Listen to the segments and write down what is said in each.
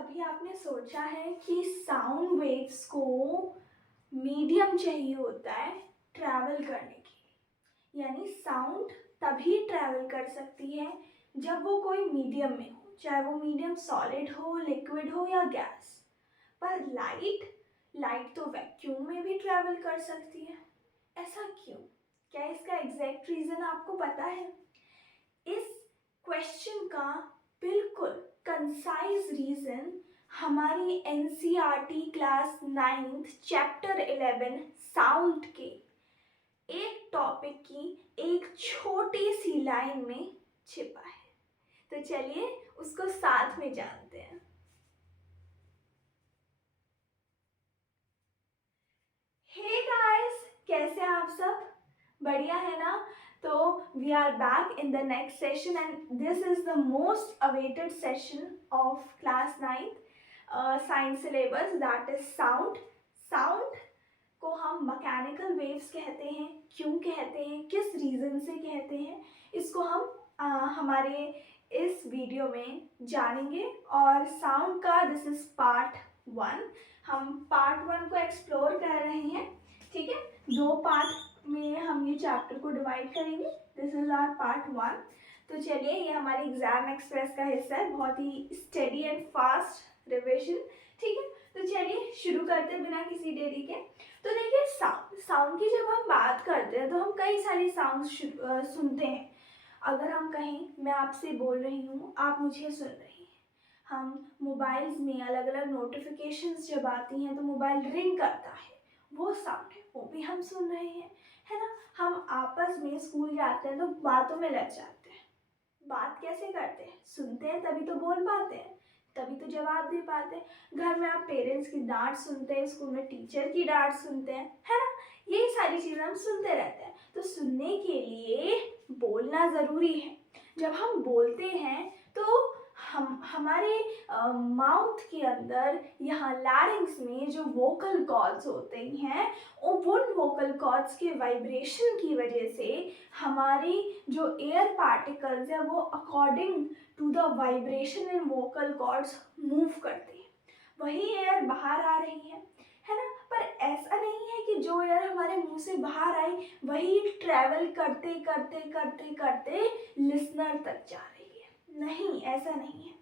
कभी आपने सोचा है कि साउंड वेव्स को मीडियम चाहिए होता है ट्रैवल करने के लिए, यानी साउंड तभी ट्रैवल कर सकती है जब वो कोई मीडियम में हो, चाहे वो मीडियम सॉलिड हो, लिक्विड हो या गैस। पर लाइट लाइट तो वैक्यूम में भी ट्रैवल कर सकती है। ऐसा क्यों? क्या इसका एग्जैक्ट रीज़न आपको पता है? इस क्वेश्चन का बिल्कुल कंसाइज रीज़न हमारी NCERT class 9th chapter 11 sound के एक टॉपिक की एक छोटी सी लाइन में छिपा है। तो चलिए उसको साथ में जानते हैं। हे गाइस, कैसे आप सब? बढ़िया है ना? तो we are back in the next session and this is the most awaited session of class 9th science syllabus, that is sound. Sound को हम मैकेनिकल वेव्स कहते हैं। क्यों कहते हैं, किस रीज़न से कहते हैं, इसको हम हमारे इस वीडियो में जानेंगे। और साउंड का दिस इज पार्ट 1। हम पार्ट 1 को एक्सप्लोर कर रहे हैं, ठीक है। 2 पार्ट में हम ये चैप्टर को डिवाइड करेंगे। This is our part 1। तो चलिए, ये हमारे एग्जाम एक्सप्रेस का हिस्सा है, बहुत ही स्टडी एंड फास्ट रिविजन, ठीक है। तो चलिए शुरू करते हैं बिना किसी देरी के। तो देखिए, साउंड की जब हम बात करते हैं तो हम कई सारी साउंड सुनते हैं। अगर हम कहें, मैं आपसे बोल रही हूँ, आप मुझे सुन रही हैं, हम मोबाइल्स में अलग अलग नोटिफिकेशंस जब आती हैं तो मोबाइल रिंग करता है, वो साउंड है, वो भी हम सुन रहे हैं, है ना। हम आपस में स्कूल जाते हैं तो बातों में लग जाते हैं। बात कैसे करते हैं? सुनते हैं तभी तो बोल पाते हैं, तभी तो जवाब दे पाते हैं। घर में आप पेरेंट्स की डांट सुनते हैं, स्कूल में टीचर की डांट सुनते हैं, है ना। यही सारी चीज़ें हम सुनते रहते हैं। तो सुनने के लिए बोलना ज़रूरी है। जब हम बोलते हैं तो हमारे माउथ के अंदर, यहाँ लैरिंग्स में जो वोकल कॉर्ड्स होते हैं, उन वोकल कॉर्ड्स के वाइब्रेशन की वजह से हमारी जो एयर पार्टिकल्स है वो according to the vibration in vocal cords move करते हैं। वही एयर बाहर आ रही है ना। पर ऐसा नहीं है कि जो एयर हमारे मुंह से बाहर आई वही ट्रैवल करते करते करते करते लिसनर तक जा रही है। नहीं, ऐसा नहीं है।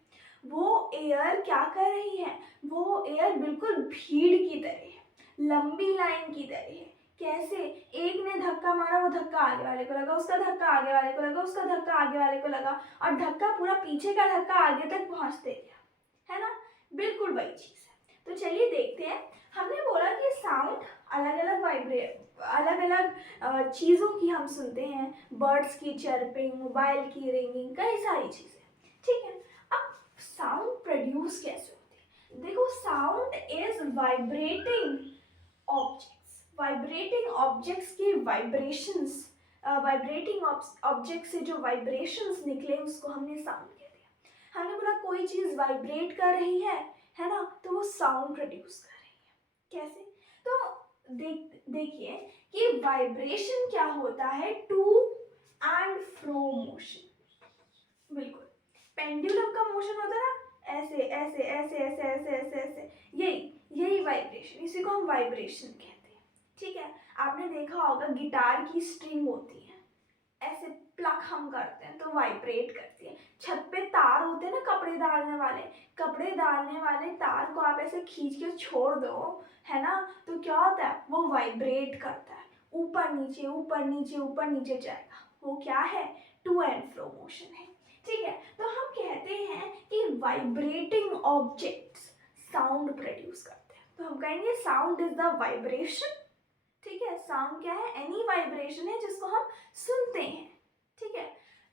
वो एयर क्या कर रही है? वो एयर बिल्कुल भीड़ की तरह है, लंबी लाइन की तरह है। कैसे? एक ने धक्का मारा, वो धक्का आगे वाले को लगा, उसका धक्का आगे वाले को लगा, उसका धक्का आगे वाले को लगा, और धक्का पूरा पीछे का धक्का आगे तक पहुंचते गया, है ना। बिल्कुल वही चीज़ है। तो चलिए देखते हैं। हमने बोला कि साउंड अलग अलग चीज़ों की हम सुनते हैं, बर्ड्स की चर्पिंग, मोबाइल की रिंगिंग, कई सारी चीज़ें, ठीक है। अब साउंड प्रोड्यूस कैसे होती है? देखो, साउंड इज वाइब्रेटिंग ऑब्जेक्ट्स के वाइब्रेटिंग ऑब्जेक्ट से जो वाइब्रेशंस निकले उसको हमने साउंड कह दिया। हमने बोला कोई चीज़ वाइब्रेट कर रही है ना, तो वो साउंड प्रोड्यूस कर रही है। कैसे? तो देखिए कि वाइब्रेशन क्या होता है, टू एंड फ्रो मोशन। बिल्कुल पेंडुलम का मोशन होता है ना, ऐसे ऐसे ऐसे ऐसे ऐसे ऐसे ऐसे, यही वाइब्रेशन, इसी को हम वाइब्रेशन कहते हैं, ठीक है। आपने देखा होगा गिटार की स्ट्रिंग होती है, ऐसे प्लक हम करते हैं तो वाइब्रेट करती है। छत पे तार होते हैं ना, कपड़े डालने वाले तार को आप ऐसे खींच के छोड़ दो, है ना, तो क्या होता है? वो वाइब्रेट करता है, ऊपर नीचे ऊपर नीचे ऊपर नीचे जाएगा। वो क्या है? टू एंड फ्रो मोशन है, ठीक है। तो हम कहते हैं कि वाइब्रेटिंग ऑब्जेक्ट्स साउंड प्रोड्यूस करते हैं। तो हम कहेंगे साउंड इज द वाइब्रेशन, ठीक है। साउंड क्या है? एनी वाइब्रेशन है जिसको हम सुनते हैं, ठीक है।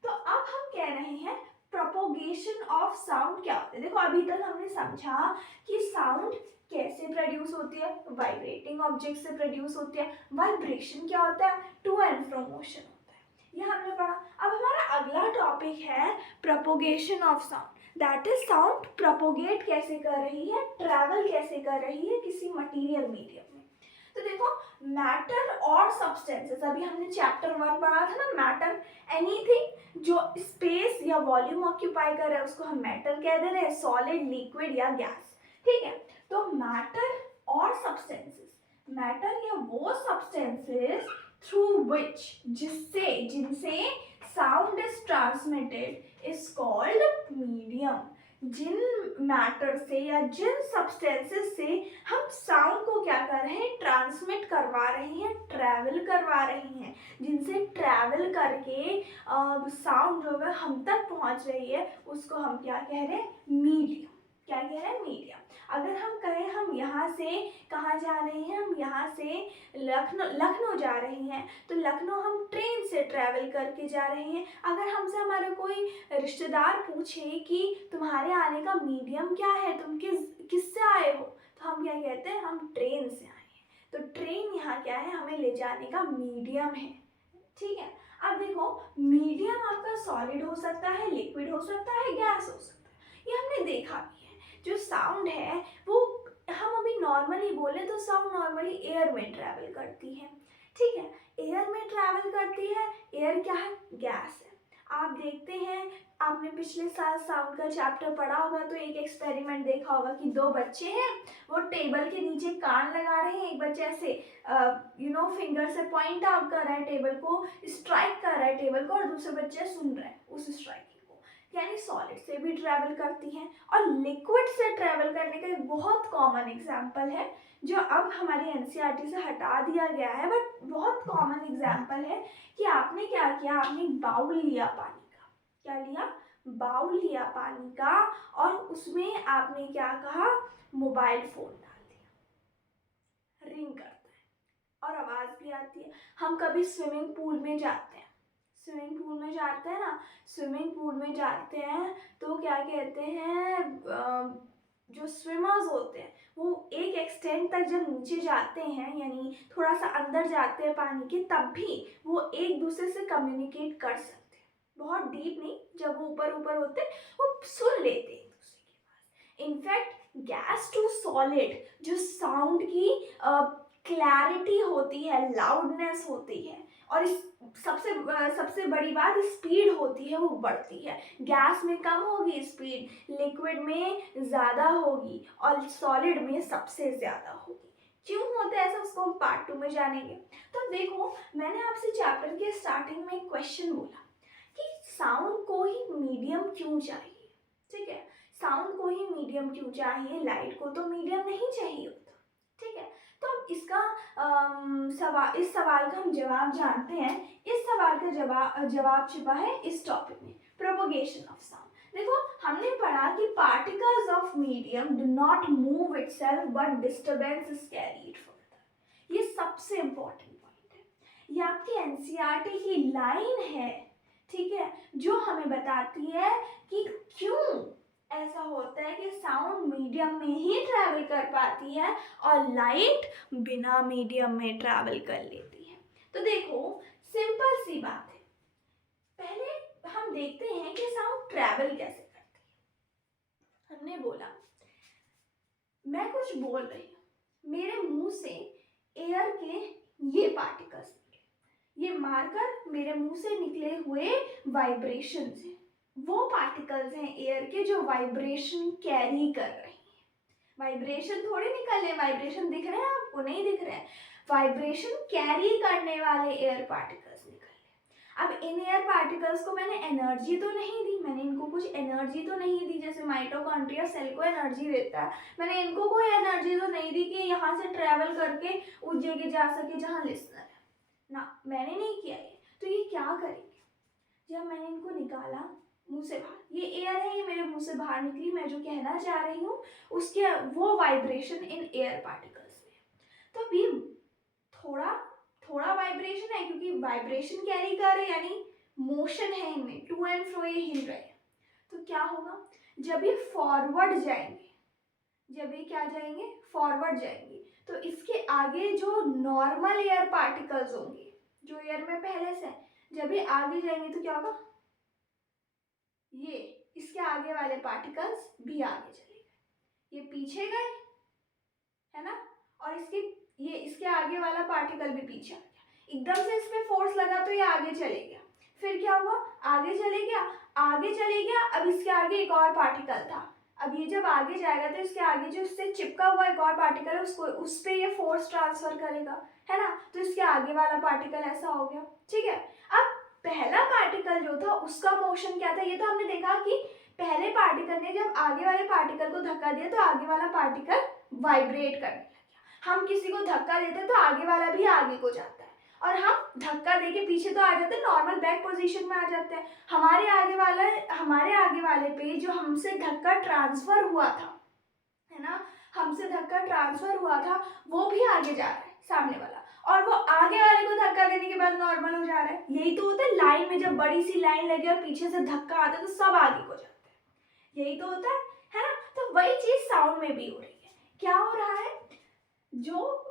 तो अब हम कह रहे हैं प्रोपोगेशन ऑफ साउंड क्या होता है। देखो, अभी तक हमने समझा कि साउंड कैसे प्रोड्यूस होती है, वाइब्रेटिंग ऑब्जेक्ट से प्रोड्यूस होती है। वाइब्रेशन क्या होता है? टू एंड फ्रो मोशन होता है, ये हमने पढ़ा। अब हमारा अगला टॉपिक है propagation of sound, that is sound propagate कैसे कर रही है, ट्रैवल कैसे कर रही है किसी मटीरियल मीडियम में। तो देखो मैटर और सब्सटेंसेस, अभी हमने चैप्टर 1 पढ़ा था ना, मैटर एनीथिंग जो स्पेस या वॉल्यूम ऑक्यूपाई कर रहा है उसको हम मैटर कह दे रहे हैं, सॉलिड, लिक्विड या गैस, ठीक है। तो मैटर और सब्सटेंसेस, मैटर या वो सब्सटेंसेस थ्रू विच, जिनसे sound is transmitted is called medium. जिन मैटर से या जिन सब्सटेंसेस से हम साउंड को क्या कर रहे हैं, ट्रांसमिट करवा रहे हैं, ट्रैवल करवा रहे हैं, जिनसे ट्रैवल करके साउंड जो है हम तक पहुंच रही है, उसको हम क्या कह रहे हैं, मीडियम। क्या कह रहे हैं, मीडियम। अगर हम कहें हम यहाँ से कहाँ जा रहे हैं, हम यहाँ से लखनऊ जा रहे हैं, तो लखनऊ हम ट्रेन से ट्रैवल करके जा रहे हैं। अगर हमसे हमारे कोई रिश्तेदार पूछे कि तुम्हारे आने का मीडियम क्या है, तुम किससे आए हो, तो हम क्या कहते हैं, हम ट्रेन से आए हैं। तो ट्रेन यहाँ क्या है, हमें ले जाने का मीडियम है, ठीक है। अब देखो मीडियम आपका सॉलिड हो सकता है, लिक्विड हो सकता है, गैस हो सकता है, ये हमने देखा भी है। जो साउंड है वो हम अभी नॉर्मली बोले तो साउंड नॉर्मली एयर में ट्रैवल करती है, ठीक है, एयर में ट्रैवल करती है। एयर क्या है, गैस है। आप देखते हैं, आपने पिछले साल साउंड का चैप्टर पढ़ा होगा तो एक एक्सपेरिमेंट देखा होगा कि दो बच्चे हैं, वो टेबल के नीचे कान लगा रहे हैं, एक बच्चे ऐसे फिंगर से पॉइंट आउट कर रहा है टेबल को, स्ट्राइक कर रहा है टेबल को, और दूसरे बच्चे सुन रहे हैं उस स्ट्राइकिंग को। यानी सॉलिड से भी ट्रैवल करती हैं। और लिक्विड से ट्रैवल करने का एक बहुत कॉमन एग्जाम्पल है जो अब हमारी एनसीईआरटी से हटा दिया गया है, बट बहुत कॉमन एग्जाम्पल है कि आपने क्या किया, आपने एक बाउल लिया पानी का, क्या लिया, बाउल लिया पानी का, और उसमें आपने क्या कहा, मोबाइल फोन डाल दिया, रिंग करता है और आवाज़ भी आती है। हम कभी स्विमिंग पूल में जाते हैं, स्विमिंग पूल में जाते हैं ना, स्विमिंग पूल में जाते हैं तो क्या कहते हैं, जो स्विमर्स होते हैं वो एक एक्सटेंट तक जब नीचे जाते हैं, यानी थोड़ा सा अंदर जाते हैं पानी के, तब भी वो एक दूसरे से कम्युनिकेट कर सकते हैं, बहुत डीप नहीं, जब वो ऊपर ऊपर होते हैं वो सुन लेते हैं एक दूसरे के पास। इनफैक्ट गैस टू सॉलिड जो साउंड की क्लैरिटी होती है, लाउडनेस होती है, और इस सबसे बड़ी बात स्पीड होती है, वो बढ़ती है। गैस में कम होगी स्पीड, लिक्विड में ज़्यादा होगी, और सॉलिड में सबसे ज़्यादा होगी। क्यों होता है ऐसा, उसको हम पार्ट 2 में जानेंगे। तो देखो मैंने आपसे चैप्टर के स्टार्टिंग में एक क्वेश्चन बोला कि साउंड को ही मीडियम क्यों चाहिए, ठीक है, साउंड को ही मीडियम क्यों चाहिए, लाइट को तो मीडियम नहीं चाहिए होता, ठीक है। तो अब इसका इस सवाल का हम जवाब जानते हैं। इस सवाल का जवाब छिपा है इस टॉपिक में, प्रोपगेशन ऑफ साउंड। देखो हमने पढ़ा कि particles of medium do not move itself but disturbance is carried further. ये सबसे इंपॉर्टेंट पॉइंट है, ये आपकी एनसीईआरटी की लाइन है, ठीक है, जो हमें बताती है कि क्यों ऐसा होता है कि साउंड मीडियम में ही ट्रैवल कर पाती है और लाइट बिना मीडियम में ट्रैवल कर लेती है। तो देखो सिंपल सी बात है, पहले हम देखते हैं कि साउंड ट्रैवल कैसे करती है। हमने बोला मैं कुछ बोल रही हूँ, मेरे मुंह से एयर के ये पार्टिकल्स, ये मारकर मेरे मुंह से निकले हुए वाइब्रेशंस हैं, वो पार्टिकल्स हैं एयर के जो वाइब्रेशन कैरी कर रहे हैं। वाइब्रेशन थोड़े निकल रहे, वाइब्रेशन दिख रहे हैं आपको, नहीं दिख रहे हैं, वाइब्रेशन कैरी करने वाले एयर पार्टिकल्स निकल रहे हैं। अब इन एयर पार्टिकल्स को मैंने एनर्जी तो नहीं दी, मैंने इनको कुछ एनर्जी तो नहीं दी, जैसे माइटोकॉन्ड्रिया सेल को एनर्जी देता है, मैंने इनको कोई एनर्जी तो नहीं दी कि यहाँ से ट्रेवल करके उस जगह जा सके जहाँ लिसनर है ना, मैंने नहीं किया ये। तो ये क्या करेंगे, जब मैंने इनको निकाला मुंह से बाहर, ये एयर है, ये मेरे मुंह से बाहर निकली, मैं जो कहना चाह रही हूँ उसके वो वाइब्रेशन इन एयर पार्टिकल्स में। तो अभी थोड़ा वाइब्रेशन है, क्योंकि वाइब्रेशन कैरी कर रहे यानी मोशन है इनमें, टू एंड फ्रो ये हिल रहे हैं। तो क्या होगा, जब ये फॉरवर्ड जाएंगे, जब ये क्या जाएंगे, फॉरवर्ड जाएंगे, तो इसके आगे जो नॉर्मल एयर पार्टिकल्स होंगे जो एयर में पहले से, जब ये आगे जाएंगे तो क्या होगा, ये इसके आगे वाले पार्टिकल्स भी आगे चले गए, ये पीछे गए है ना, और इसके ये इसके आगे वाला पार्टिकल भी पीछे आ गया, एकदम से इस पे फोर्स लगा तो ये आगे चले गया। फिर क्या हुआ, आगे चले गया, आगे चले गया। अब इसके आगे एक और पार्टिकल था, अब ये जब आगे जाएगा तो इसके आगे जो इससे चिपका हुआ एक और पार्टिकल है उसको उस पर ये फोर्स ट्रांसफर करेगा, है ना। तो इसके आगे वाला पार्टिकल ऐसा हो गया, ठीक है। अब पहला पार्टिकल जो था उसका मोशन क्या था, ये तो हमने देखा कि पहले पार्टिकल ने जब आगे वाले पार्टिकल को धक्का दिया तो आगे वाला पार्टिकल वाइब्रेट करने लगा। हम किसी को धक्का देते तो आगे वाला भी आगे को जाता है, और हम धक्का दे के पीछे तो आ जाते हैं, नॉर्मल बैक पोजीशन में आ जाते हैं। हमारे आगे वाले पे जो हमसे धक्का ट्रांसफर हुआ था, है ना, हमसे धक्का ट्रांसफर हुआ था, वो भी आगे जा रहा है सामने वाला, और वो आगे वाले को धक्का देने के बाद नॉर्मल हो जा रहा है। यही तो होता है लाइन में, जब बड़ी सी लाइन लगे और पीछे से धक्का आता है तो सब आगे को जाते हैं, यही तो होता है ना। तो वही चीज साउंड में भी हो रही है। क्या हो रहा है, जो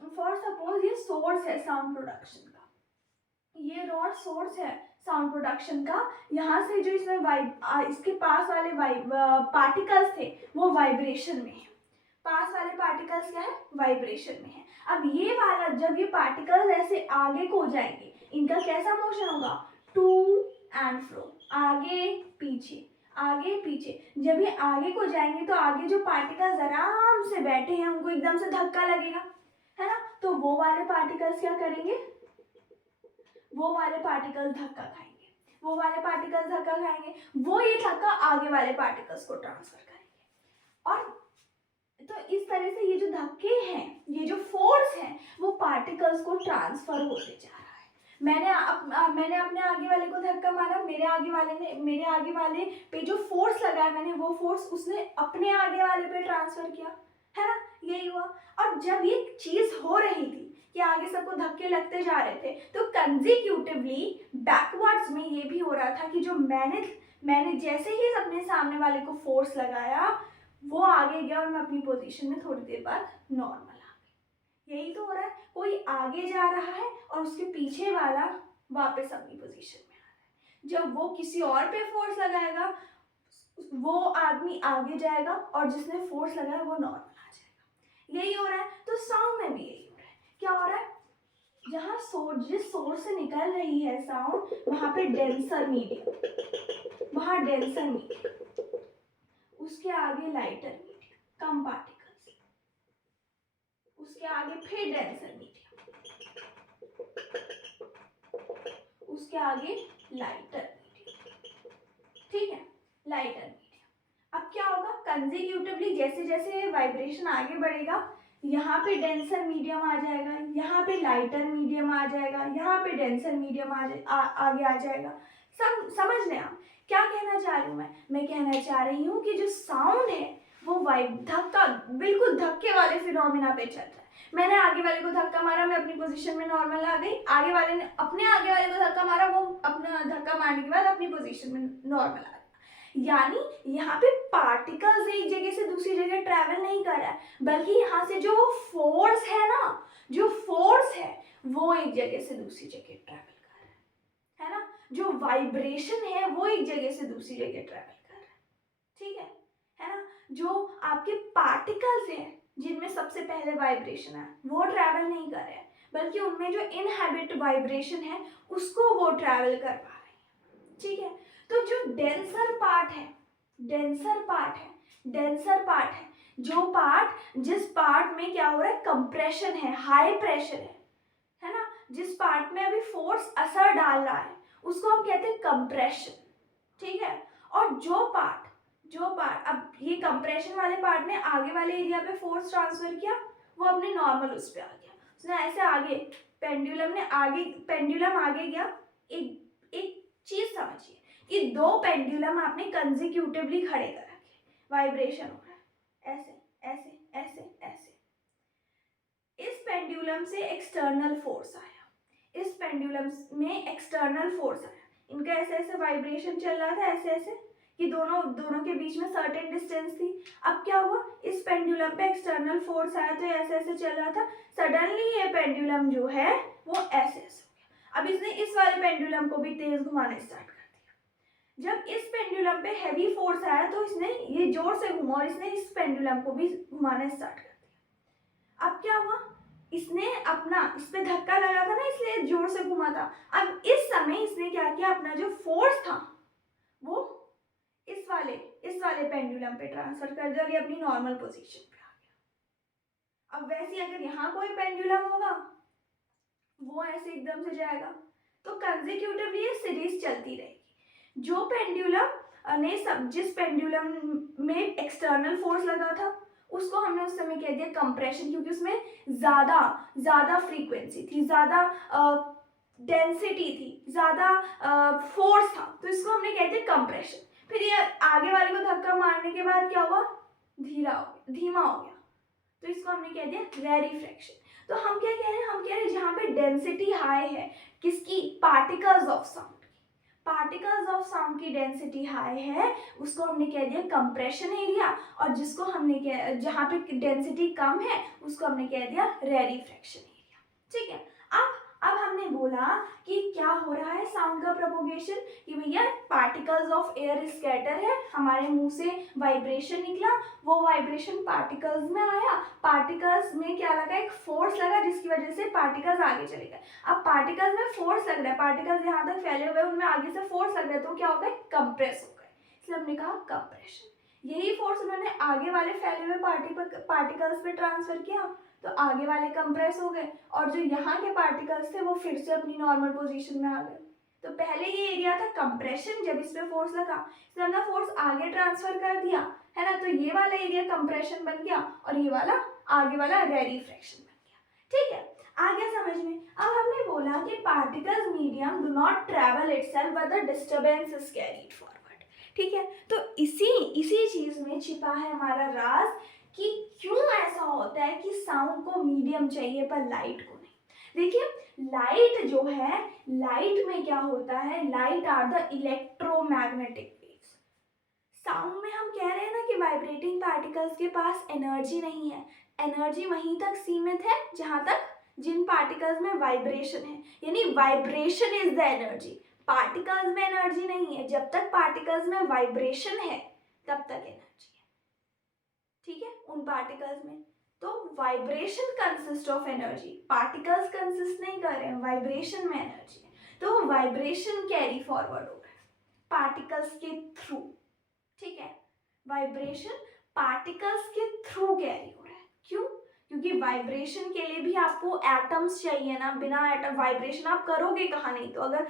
फॉर सपोज ये सोर्स है साउंड प्रोडक्शन का, ये रॉड सोर्स है साउंड प्रोडक्शन का, यहाँ से जो इसमें इसके पास वाले पार्टिकल्स थे वो वाइब्रेशन में है, पास वाले पार्टिकल्स क्या है, वाइब्रेशन में है। अब ये वाला जब ये पार्टिकल्स ऐसे आगे को जाएंगे, इनका कैसा मोशन होगा, टू एंड फ्रो, आगे पीछे आगे पीछे। जब ये आगे को जाएंगे तो आगे जो पार्टिकल्स आराम से बैठे हैं उनको एकदम से धक्का लगेगा, है ना। तो वो वाले पार्टिकल्स क्या करेंगे, वो वाले पार्टिकल्स धक्का खाएंगे, वो वाले पार्टिकल्स धक्का खाएंगे, वो ये धक्का आगे वाले पार्टिकल्स को ट्रांसफर करेंगे। और तो इस तरह से ये जो धक्के हैं, ये जो फोर्स है, वो पार्टिकल्स को ट्रांसफर होते जा रहा है। मैंने अपने आगे वाले को धक्का मारा, मेरे आगे वाले पे जो फोर्स लगाया मैंने, वो फोर्स उसने अपने आगे वाले पे ट्रांसफर किया, है ना, यही हुआ। और जब ये चीज हो रही थी कि आगे सबको धक्के लगते जा रहे थे, तो कंसेक्यूटिवली बैकवर्ड्स में ये भी हो रहा था कि जो मैंने जैसे ही अपने सामने वाले को फोर्स लगाया, वो आगे गया और मैं अपनी पोजीशन में थोड़ी देर बाद नॉर्मल आ गई। यही तो हो रहा है, कोई आगे जा रहा है और उसके पीछे वाला वापस अपनी पोजीशन में आ रहा है। जब वो किसी और पे फोर्स लगाएगा, वो आदमी आगे जाएगा और जिसने फोर्स लगाया वो नॉर्मल आ जाएगा। यही हो रहा है। तो साउंड में भी यही हो रहा है। क्या हो रहा है, जहाँ जिस सोर्स से निकल रही है साउंड, वहां पे डेंसर मीडियम, वहां डेंसर मीडियम, उसके आगे लाइटर मीडियम, कम पार्टिकल्स, उसके आगे फिर डेंसर मीडियम, उसके आगे लाइटर मीडियम, ठीक है, लाइटर मीडियम। अब क्या होगा, कंसेक्यूटिवली जैसे जैसे वाइब्रेशन आगे बढ़ेगा, यहाँ पे डेंसर मीडियम आ जाएगा, यहाँ पे लाइटर मीडियम आ जाएगा, यहाँ पे डेंसर मीडियम आगे आ जाएगा। समझ रहे आप क्या कहना चाह रही हूँ मैं कहना चाह रही हूँ कि जो साउंड है वो धक्का, बिल्कुल धक्के वाले फिनोमिना पे चल रहा है। मैंने आगे वाले को धक्का मारा, मैं अपनी पोजीशन में नॉर्मल आ गई, आगे वाले ने अपने आगे वाले को धक्का मारा, वो अपना धक्का मारने के बाद अपनी पोजीशन में नॉर्मल आ गया। यानी यहाँ पे पार्टिकल्स एक जगह से दूसरी जगह ट्रैवल नहीं कर रहा है, बल्कि यहाँ से जो फोर्स है ना, जो फोर्स है वो एक जगह से दूसरी जगह ट्रैवल कर रहा है ना। जो वाइब्रेशन है वो एक जगह से दूसरी जगह ट्रैवल कर रहा है, ठीक है ना। जो आपके पार्टिकल्स हैं जिनमें सबसे पहले वाइब्रेशन है वो ट्रैवल नहीं कर रहे हैं, बल्कि उनमें जो इनहैबिट वाइब्रेशन है उसको वो ट्रैवल कर पा रहे हैं, ठीक है। तो जो डेंसर पार्ट है, जो पार्ट, जिस पार्ट में क्या हो रहा है, कंप्रेशन है, हाई प्रेशर है ना, जिस पार्ट में अभी फोर्स असर डाल रहा है उसको हम कहते हैं कंप्रेशन, ठीक है। और जो पार्ट अब ये कंप्रेशन वाले पार्ट ने आगे वाले एरिया पे फोर्स ट्रांसफर किया, वो अपने नॉर्मल उस पे आ गया, उसने ऐसे आगे पेंडुलम आगे गया। एक चीज समझिए कि दो पेंडुलम आपने कंसेक्यूटिवली खड़े कर रखे, वाइब्रेशन हो रहा है ऐसे ऐसे ऐसे ऐसे। इस पेंडुलम से एक्सटर्नल फोर्स आया, इस पेंडुलम में एक्सटर्नल फोर्स आया, इनका ऐसे ऐसे वाइब्रेशन चल रहा था, ऐसे ऐसे कि दोनों के बीच में सर्टेन डिस्टेंस थी। अब क्या हुआ, इस पेंडुलम पे एक्सटर्नल फोर्स आया तो ऐसे ऐसे चल रहा था, सडनली ये पेंडुलम जो है वो ऐसे ऐसे हो गया। अब इसने इस वाले पेंडुलम को भी तेज घुमाना स्टार्ट कर दिया। जब इस पेंडुलम पे हैवी फोर्स आया तो इसने ये जोर से घुमा और इसने इस पेंडुलम को भी घुमाना स्टार्ट कर दिया। अब क्या हुआ, इसने अपना इस पे धक्का लगा था ना, इसलिए जोर से घुमा था। अब इस समय इसने क्या किया, अपना जो फोर्स था वो इस वाले पेंडुलम पे ट्रांसफर कर दिया और ये अपनी नॉर्मल पोजीशन पे आ गया। अब वैसे अगर यहाँ कोई पेंडुलम होगा वो ऐसे एकदम से जाएगा, तो कंसेक्यूटिवली ये सीरीज चलती रहेगी। जो पेंडुलम ने सब जिस पेंडुलम में एक्सटर्नल फोर्स लगा था उसको हमने उस समय कह दिया कंप्रेशन, क्योंकि उसमें ज़्यादा फ्रीक्वेंसी थी, ज़्यादा डेंसिटी थी, ज़्यादा फोर्स था, तो इसको हमने कह दिया कंप्रेशन। फिर ये आगे वाले को धक्का मारने के बाद क्या हुआ, धीमा हो गया, तो इसको हमने कह दिया रेरिफ्रैक्शन। तो हम क्या कह रहे हैं, हम कह रहे हैं जहाँ पे डेंसिटी हाई है किसकी, पार्टिकल्स ऑफ साउंड की, पार्टिकल्स ऑफ साउंड की डेंसिटी हाई है उसको हमने कह दिया कंप्रेशन एरिया, और जिसको हमने जहाँ पे डेंसिटी कम है उसको हमने कह दिया रेरिफ्रैक्शन एरिया। ठीक है, अब हमने बोला कि क्या हो रहा है साउंड का प्रोपोगेशन, कि भैया पार्टिकल्स ऑफ एयर स्कैटर है, हमारे मुंह से वाइब्रेशन निकला, वो वाइब्रेशन पार्टिकल्स में आया, पार्टिकल्स में क्या लगा, एक फोर्स लगा जिसकी वजह से पार्टिकल्स आगे चले गए। अब पार्टिकल्स में फोर्स लग रहा है, पार्टिकल्स यहाँ तक फैले हुए उनमें आगे से फोर्स लग रहा है, तो क्या हो गए, कंप्रेस हो गए, इसलिए हमने कहा कंप्रेशन। यही फोर्स उन्होंने आगे वाले फैले हुए पार्टिकल्स पे ट्रांसफर किया, तो आगे वाले कंप्रेस हो गए, और जो यहाँ के पार्टिकल्स थे वो फिर से अपनी नॉर्मल पोजीशन में आ गए। तो पहले ये एरिया था कंप्रेशन, जब इस पे फोर्स लगा इसने अपना फोर्स आगे ट्रांसफर कर दिया, है ना, तो ये वाला एरिया कंप्रेशन बन गया और ये वाला आगे वाला रेरिफ्रैक्शन बन गया। ठीक है, आ गया समझ में। अब हमने बोला कि particles medium do not travel itself but the disturbance is carried forward. ठीक है, तो इसी चीज में छिपा है हमारा राज कि क्यों ऐसा होता है कि साउंड को मीडियम चाहिए पर लाइट को नहीं। देखिए, लाइट जो है, लाइट में क्या होता है, light are the electromagnetic waves. Sound में हम कह रहे हैं ना कि वाइब्रेटिंग पार्टिकल्स के पास एनर्जी नहीं है, एनर्जी वहीं तक सीमित है जहां तक जिन पार्टिकल्स में वाइब्रेशन है, यानी vibration is the energy. Particles में एनर्जी नहीं है, जब तक पार्टिकल्स में वाइब्रेशन है तब तक एनर्जी है। ठीक है, उन पार्टिकल्स में तो vibration consist of energy, particles consist नहीं कर रहे हैं, वाइब्रेशन में एनर्जी है, तो वाइब्रेशन कैरी फॉरवर्ड हो रहा है पार्टिकल्स के थ्रू। ठीक है, वाइब्रेशन पार्टिकल्स के थ्रू कैरी हो रहा है। क्यों, क्योंकि वाइब्रेशन के लिए भी आपको एटम्स चाहिए ना, बिना एटम वाइब्रेशन आप करोगे कहाँ, नहीं तो अगर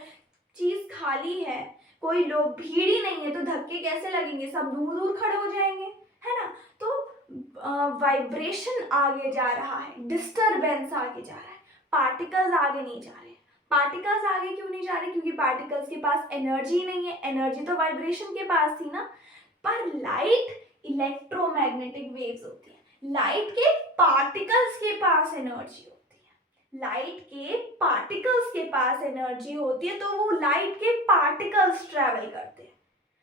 चीज खाली है, कोई लोग भीड़ ही नहीं है, तो धक्के कैसे लगेंगे, सब दूर दूर खड़े हो जाएंगे, है ना। तो वाइब्रेशन आगे जा रहा है, डिस्टरबेंस आगे जा रहा है, पार्टिकल्स आगे नहीं जा रहे। पार्टिकल्स आगे क्यों नहीं जा रहे, क्योंकि पार्टिकल्स के पास एनर्जी नहीं है, एनर्जी तो वाइब्रेशन के पास थी ना। पर लाइट इलेक्ट्रोमैग्नेटिक वेव्स होती है, लाइट के पार्टिकल्स के पास एनर्जी होती है, लाइट के पार्टिकल्स के पास एनर्जी होती है, तो वो लाइट के पार्टिकल्स ट्रैवल करते हैं।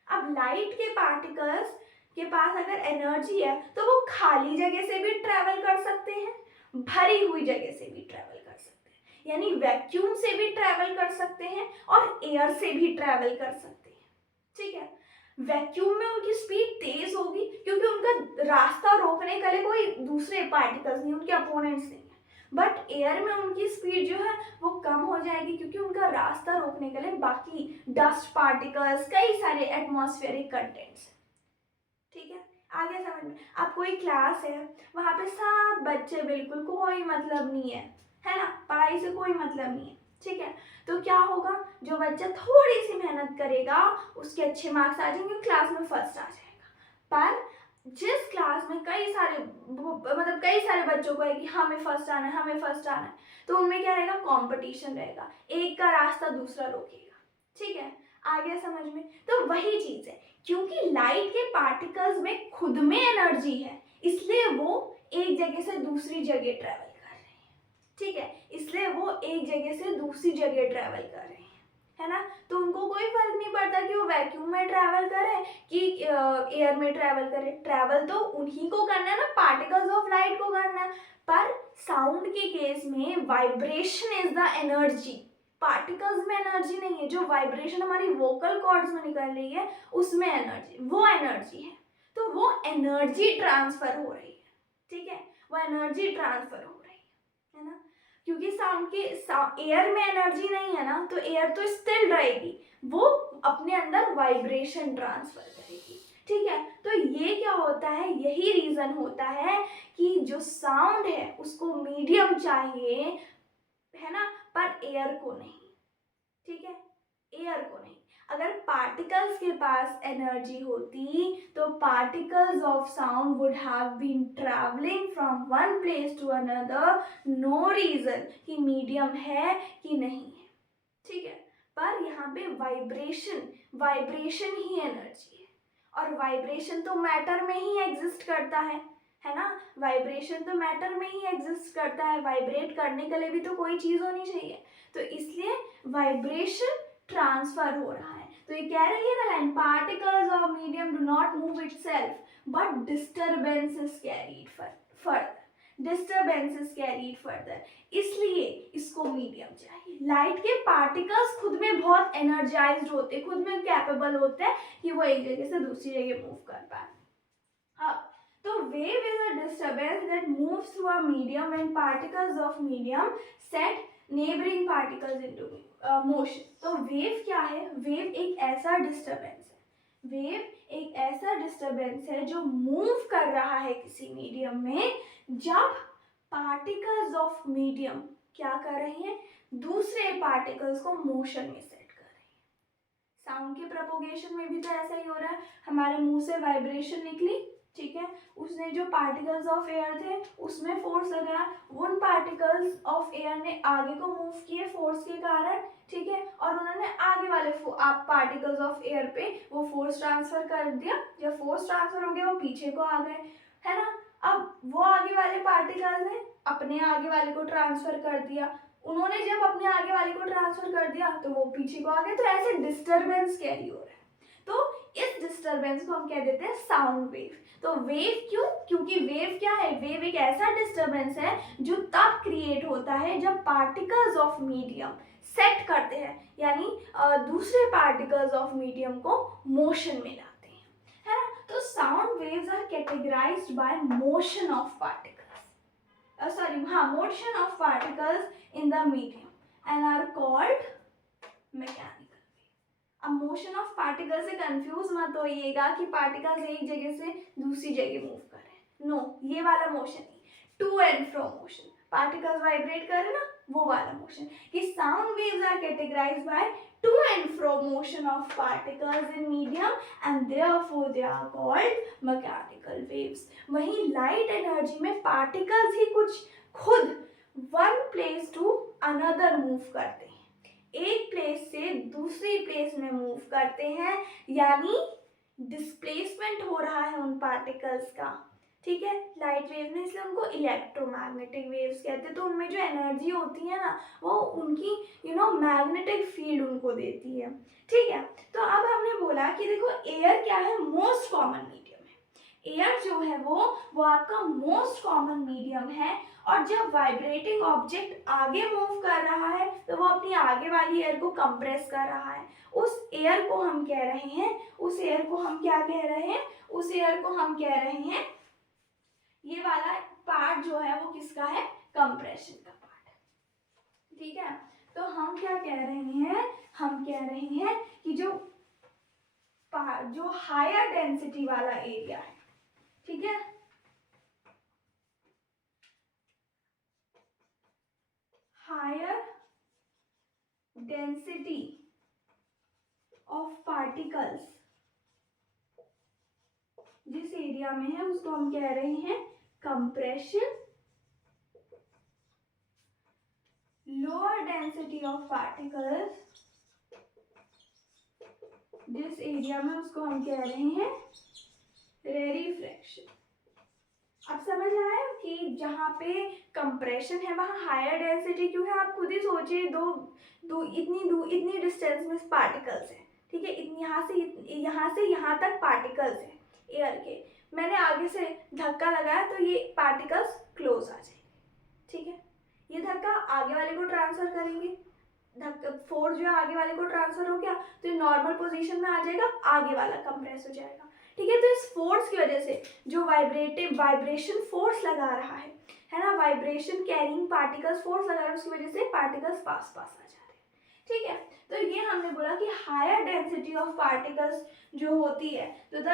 अब लाइट के पार्टिकल्स के पास अगर एनर्जी है तो वो खाली जगह से भी ट्रैवल कर सकते हैं, भरी हुई जगह से भी ट्रैवल कर सकते हैं, यानी वैक्यूम से भी ट्रैवल कर सकते हैं और एयर से भी ट्रैवल कर सकते हैं। ठीक है, वैक्यूम में उनकी स्पीड तेज होगी क्योंकि उनका रास्ता रोकने के लिए कोई दूसरे पार्टिकल्स नहीं, उनके अपोनेंट्स नहीं है। बट एयर में उनकी स्पीड जो है वो कम हो जाएगी क्योंकि उनका रास्ता रोकने के लिए बाकी डस्ट पार्टिकल्स, कई सारे एटमॉस्फेरिक कंटेंट्स। ठीक है, आगे समझ में। अब कोई क्लास है, वहाँ पे सब बच्चे बिल्कुल कोई मतलब नहीं है ना, पढ़ाई से कोई मतलब नहीं है। ठीक है, तो क्या होगा, जो बच्चा थोड़ी सी मेहनत करेगा उसके अच्छे मार्क्स आ जाएंगे, क्लास में फर्स्ट आ जाएगा। पर जिस क्लास में कई सारे बच्चों को है कि हमें फर्स्ट आना है, हमें फर्स्ट आना है, तो उनमें क्या रहेगा, कंपटीशन रहेगा, एक का रास्ता दूसरा रोकेगा। ठीक है, आ गया समझ में। तो वही चीज है, क्योंकि लाइट के पार्टिकल्स में खुद में एनर्जी है, इसलिए वो एक जगह से दूसरी जगह ट्रैवल कर रहे हैं। ठीक है, इसलिए वो एक जगह से दूसरी जगह ट्रैवल कर रहे हैं, है ना। तो उनको कोई फर्क नहीं पड़ता कि वो वैक्यूम में ट्रैवल करे कि एयर में ट्रैवल करे, ट्रैवल तो उन्हीं को करना है ना, पार्टिकल्स ऑफ लाइट को करना है। पर साउंड के केस में vibration is the energy, particles में एनर्जी नहीं है, जो वाइब्रेशन हमारी वोकल कॉर्ड्स में निकल रही है उसमें एनर्जी, वो एनर्जी है, तो वो एनर्जी ट्रांसफर हो रही है। ठीक है, वो एनर्जी ट्रांसफर हो रही है ना, क्योंकि साउंड के एयर में एनर्जी नहीं है ना, तो एयर तो स्टिल रहेगी, वो अपने अंदर वाइब्रेशन ट्रांसफर करेगी। ठीक है, तो ये क्या होता है, यही रीज़न होता है कि जो साउंड है उसको मीडियम चाहिए, है ना, पर एयर को नहीं। ठीक है, एयर को नहीं। अगर पार्टिकल्स के पास एनर्जी होती तो particles of sound would have been travelling from one place to another, no reason कि मीडियम है कि नहीं है। ठीक है, पर यहाँ पे वाइब्रेशन ही एनर्जी है, और वाइब्रेशन तो मैटर में ही एग्जिस्ट करता है ना, वाइब्रेशन तो मैटर में ही एग्जिस्ट करता है, वाइब्रेट करने के लिए भी तो कोई चीज़ होनी चाहिए, तो इसलिए वाइब्रेशन ट्रांसफर हो रहा है। तो ये कह रही है ना line, particles of medium do not move itself but disturbance is carried further, disturbance is carried further, इसलिए इसको मीडियम चाहिए। लाइट के पार्टिकल्स खुद में बहुत एनर्जाइज्ड होते, खुद में कैपेबल होते हैं कि वो एक जगह से दूसरी जगह मूव कर पाए। हाँ, तो wave is a disturbance that moves through a medium when particles of medium set neighboring particles into motion। तो wave क्या है, wave एक ऐसा डिस्टर्बेंस है, wave एक ऐसा डिस्टर्बेंस है जो मूव कर रहा है किसी मीडियम में, जब पार्टिकल्स ऑफ मीडियम क्या कर रहे हैं, दूसरे पार्टिकल्स को मोशन में सेट कर रहे हैं। साउंड के प्रोपोगेशन में भी तो ऐसा ही हो रहा है, हमारे मुंह से वाइब्रेशन निकली, ठीक है, उसने जो पार्टिकल्स ऑफ एयर थे उसमें फोर्स लगाया, उन पार्टिकल्स ऑफ एयर ने आगे को मूव किए फोर्स के कारण, ठीक है, और उन्होंने आगे वाले आप पार्टिकल्स ऑफ एयर पे वो फोर्स ट्रांसफर कर दिया, जब फोर्स ट्रांसफर हो गया वो पीछे को आ गए, है ना। अब वो आगे वाले पार्टिकल्स ने अपने आगे वाले को ट्रांसफर कर दिया, उन्होंने जब अपने आगे वाले को ट्रांसफर कर दिया तो वो पीछे को आ गए, तो ऐसे डिस्टर्बेंस कैरी हो रहा है। तो इस डिस्टर्बेंस को हम कह देते हैं साउंड वेव। तो वेव क्यों, क्योंकि वेव क्या है, वेव एक ऐसा डिस्टर्बेंस है जो तब क्रिएट होता है जब पार्टिकल्स ऑफ मीडियम सेट करते हैं, यानी दूसरे पार्टिकल्स ऑफ मीडियम को मोशन में लाते हैं, है ना। तो sound waves are categorised by motion of particles, motion of particles in the medium and are called mechanical wave। अब मोशन ऑफ पार्टिकल से कंफ्यूज मत होइएगा कि पार्टिकल्स एक जगह से दूसरी जगह मूव कर रहे हैं, नो, ये वाला मोशन नहीं, to and fro motion, particles vibrate कर रहे ना, वो वाला मोशन। कि sound waves are categorised by to and fro motion of particles in medium and therefore they are called mechanical waves. वहीं लाइट एनर्जी में पार्टिकल्स ही कुछ खुद one place to another move करते हैं, एक प्लेस से दूसरी प्लेस में मूव करते हैं, यानी डिस्प्लेसमेंट हो रहा है उन पार्टिकल्स का, ठीक है, लाइट वेव में, इसलिए उनको इलेक्ट्रोमैग्नेटिक वेव्स कहते हैं। तो उनमें जो एनर्जी होती है ना, वो उनकी मैग्नेटिक फील्ड उनको देती है, ठीक है। तो अब हमने बोला कि देखो एयर क्या है, मोस्ट कॉमन मीडियम है, एयर जो है वो आपका मोस्ट कॉमन मीडियम है, और जब वाइब्रेटिंग ऑब्जेक्ट आगे मूव कर रहा है तो वो अपनी आगे वाली एयर को कंप्रेस कर रहा है, उस एयर को हम कह रहे हैं, उस एयर को हम क्या कह रहे हैं, उस एयर को हम कह रहे हैं, ये वाला पार्ट जो है वो किसका है, कंप्रेशन का पार्ट है, ठीक है। तो हम क्या कह रहे हैं, हम कह रहे हैं कि जो हायर डेंसिटी वाला एरिया है, ठीक है, हायर डेंसिटी ऑफ पार्टिकल्स जिस एरिया में है उसको हम कह रहे हैं compression, lower density of particles जिस एरिया में उसको हम कह रहे हैं रेरिफ्रैक्शन। अब समझ आया कि जहाँ पे कंप्रेशन है वहाँ हायर डेंसिटी क्यों है, आप खुद ही सोचिए, इतनी डिस्टेंस में पार्टिकल्स हैं, ठीक है, यहाँ से यहाँ तक पार्टिकल्स हैं एयर के, मैंने आगे से धक्का लगाया तो ये पार्टिकल्स क्लोज आ जाएंगे, ठीक है, ये धक्का आगे वाले को ट्रांसफर करेंगे, फोर्स जो है आगे वाले को ट्रांसफर हो गया तो ये नॉर्मल पोजीशन में आ जाएगा, आगे वाला कंप्रेस हो जाएगा, ठीक है। तो इस फोर्स की वजह से जो वाइब्रेशन फोर्स लगा रहा है ना, वाइब्रेशन कैरिंग पार्टिकल्स फोर्स लगा रहा है, उसकी वजह से पार्टिकल्स पास पास आ जा रहे हैं। ठीक है, तो ये हमने बोला कि हायर डेंसिटी ऑफ पार्टिकल्स जो होती है, तो the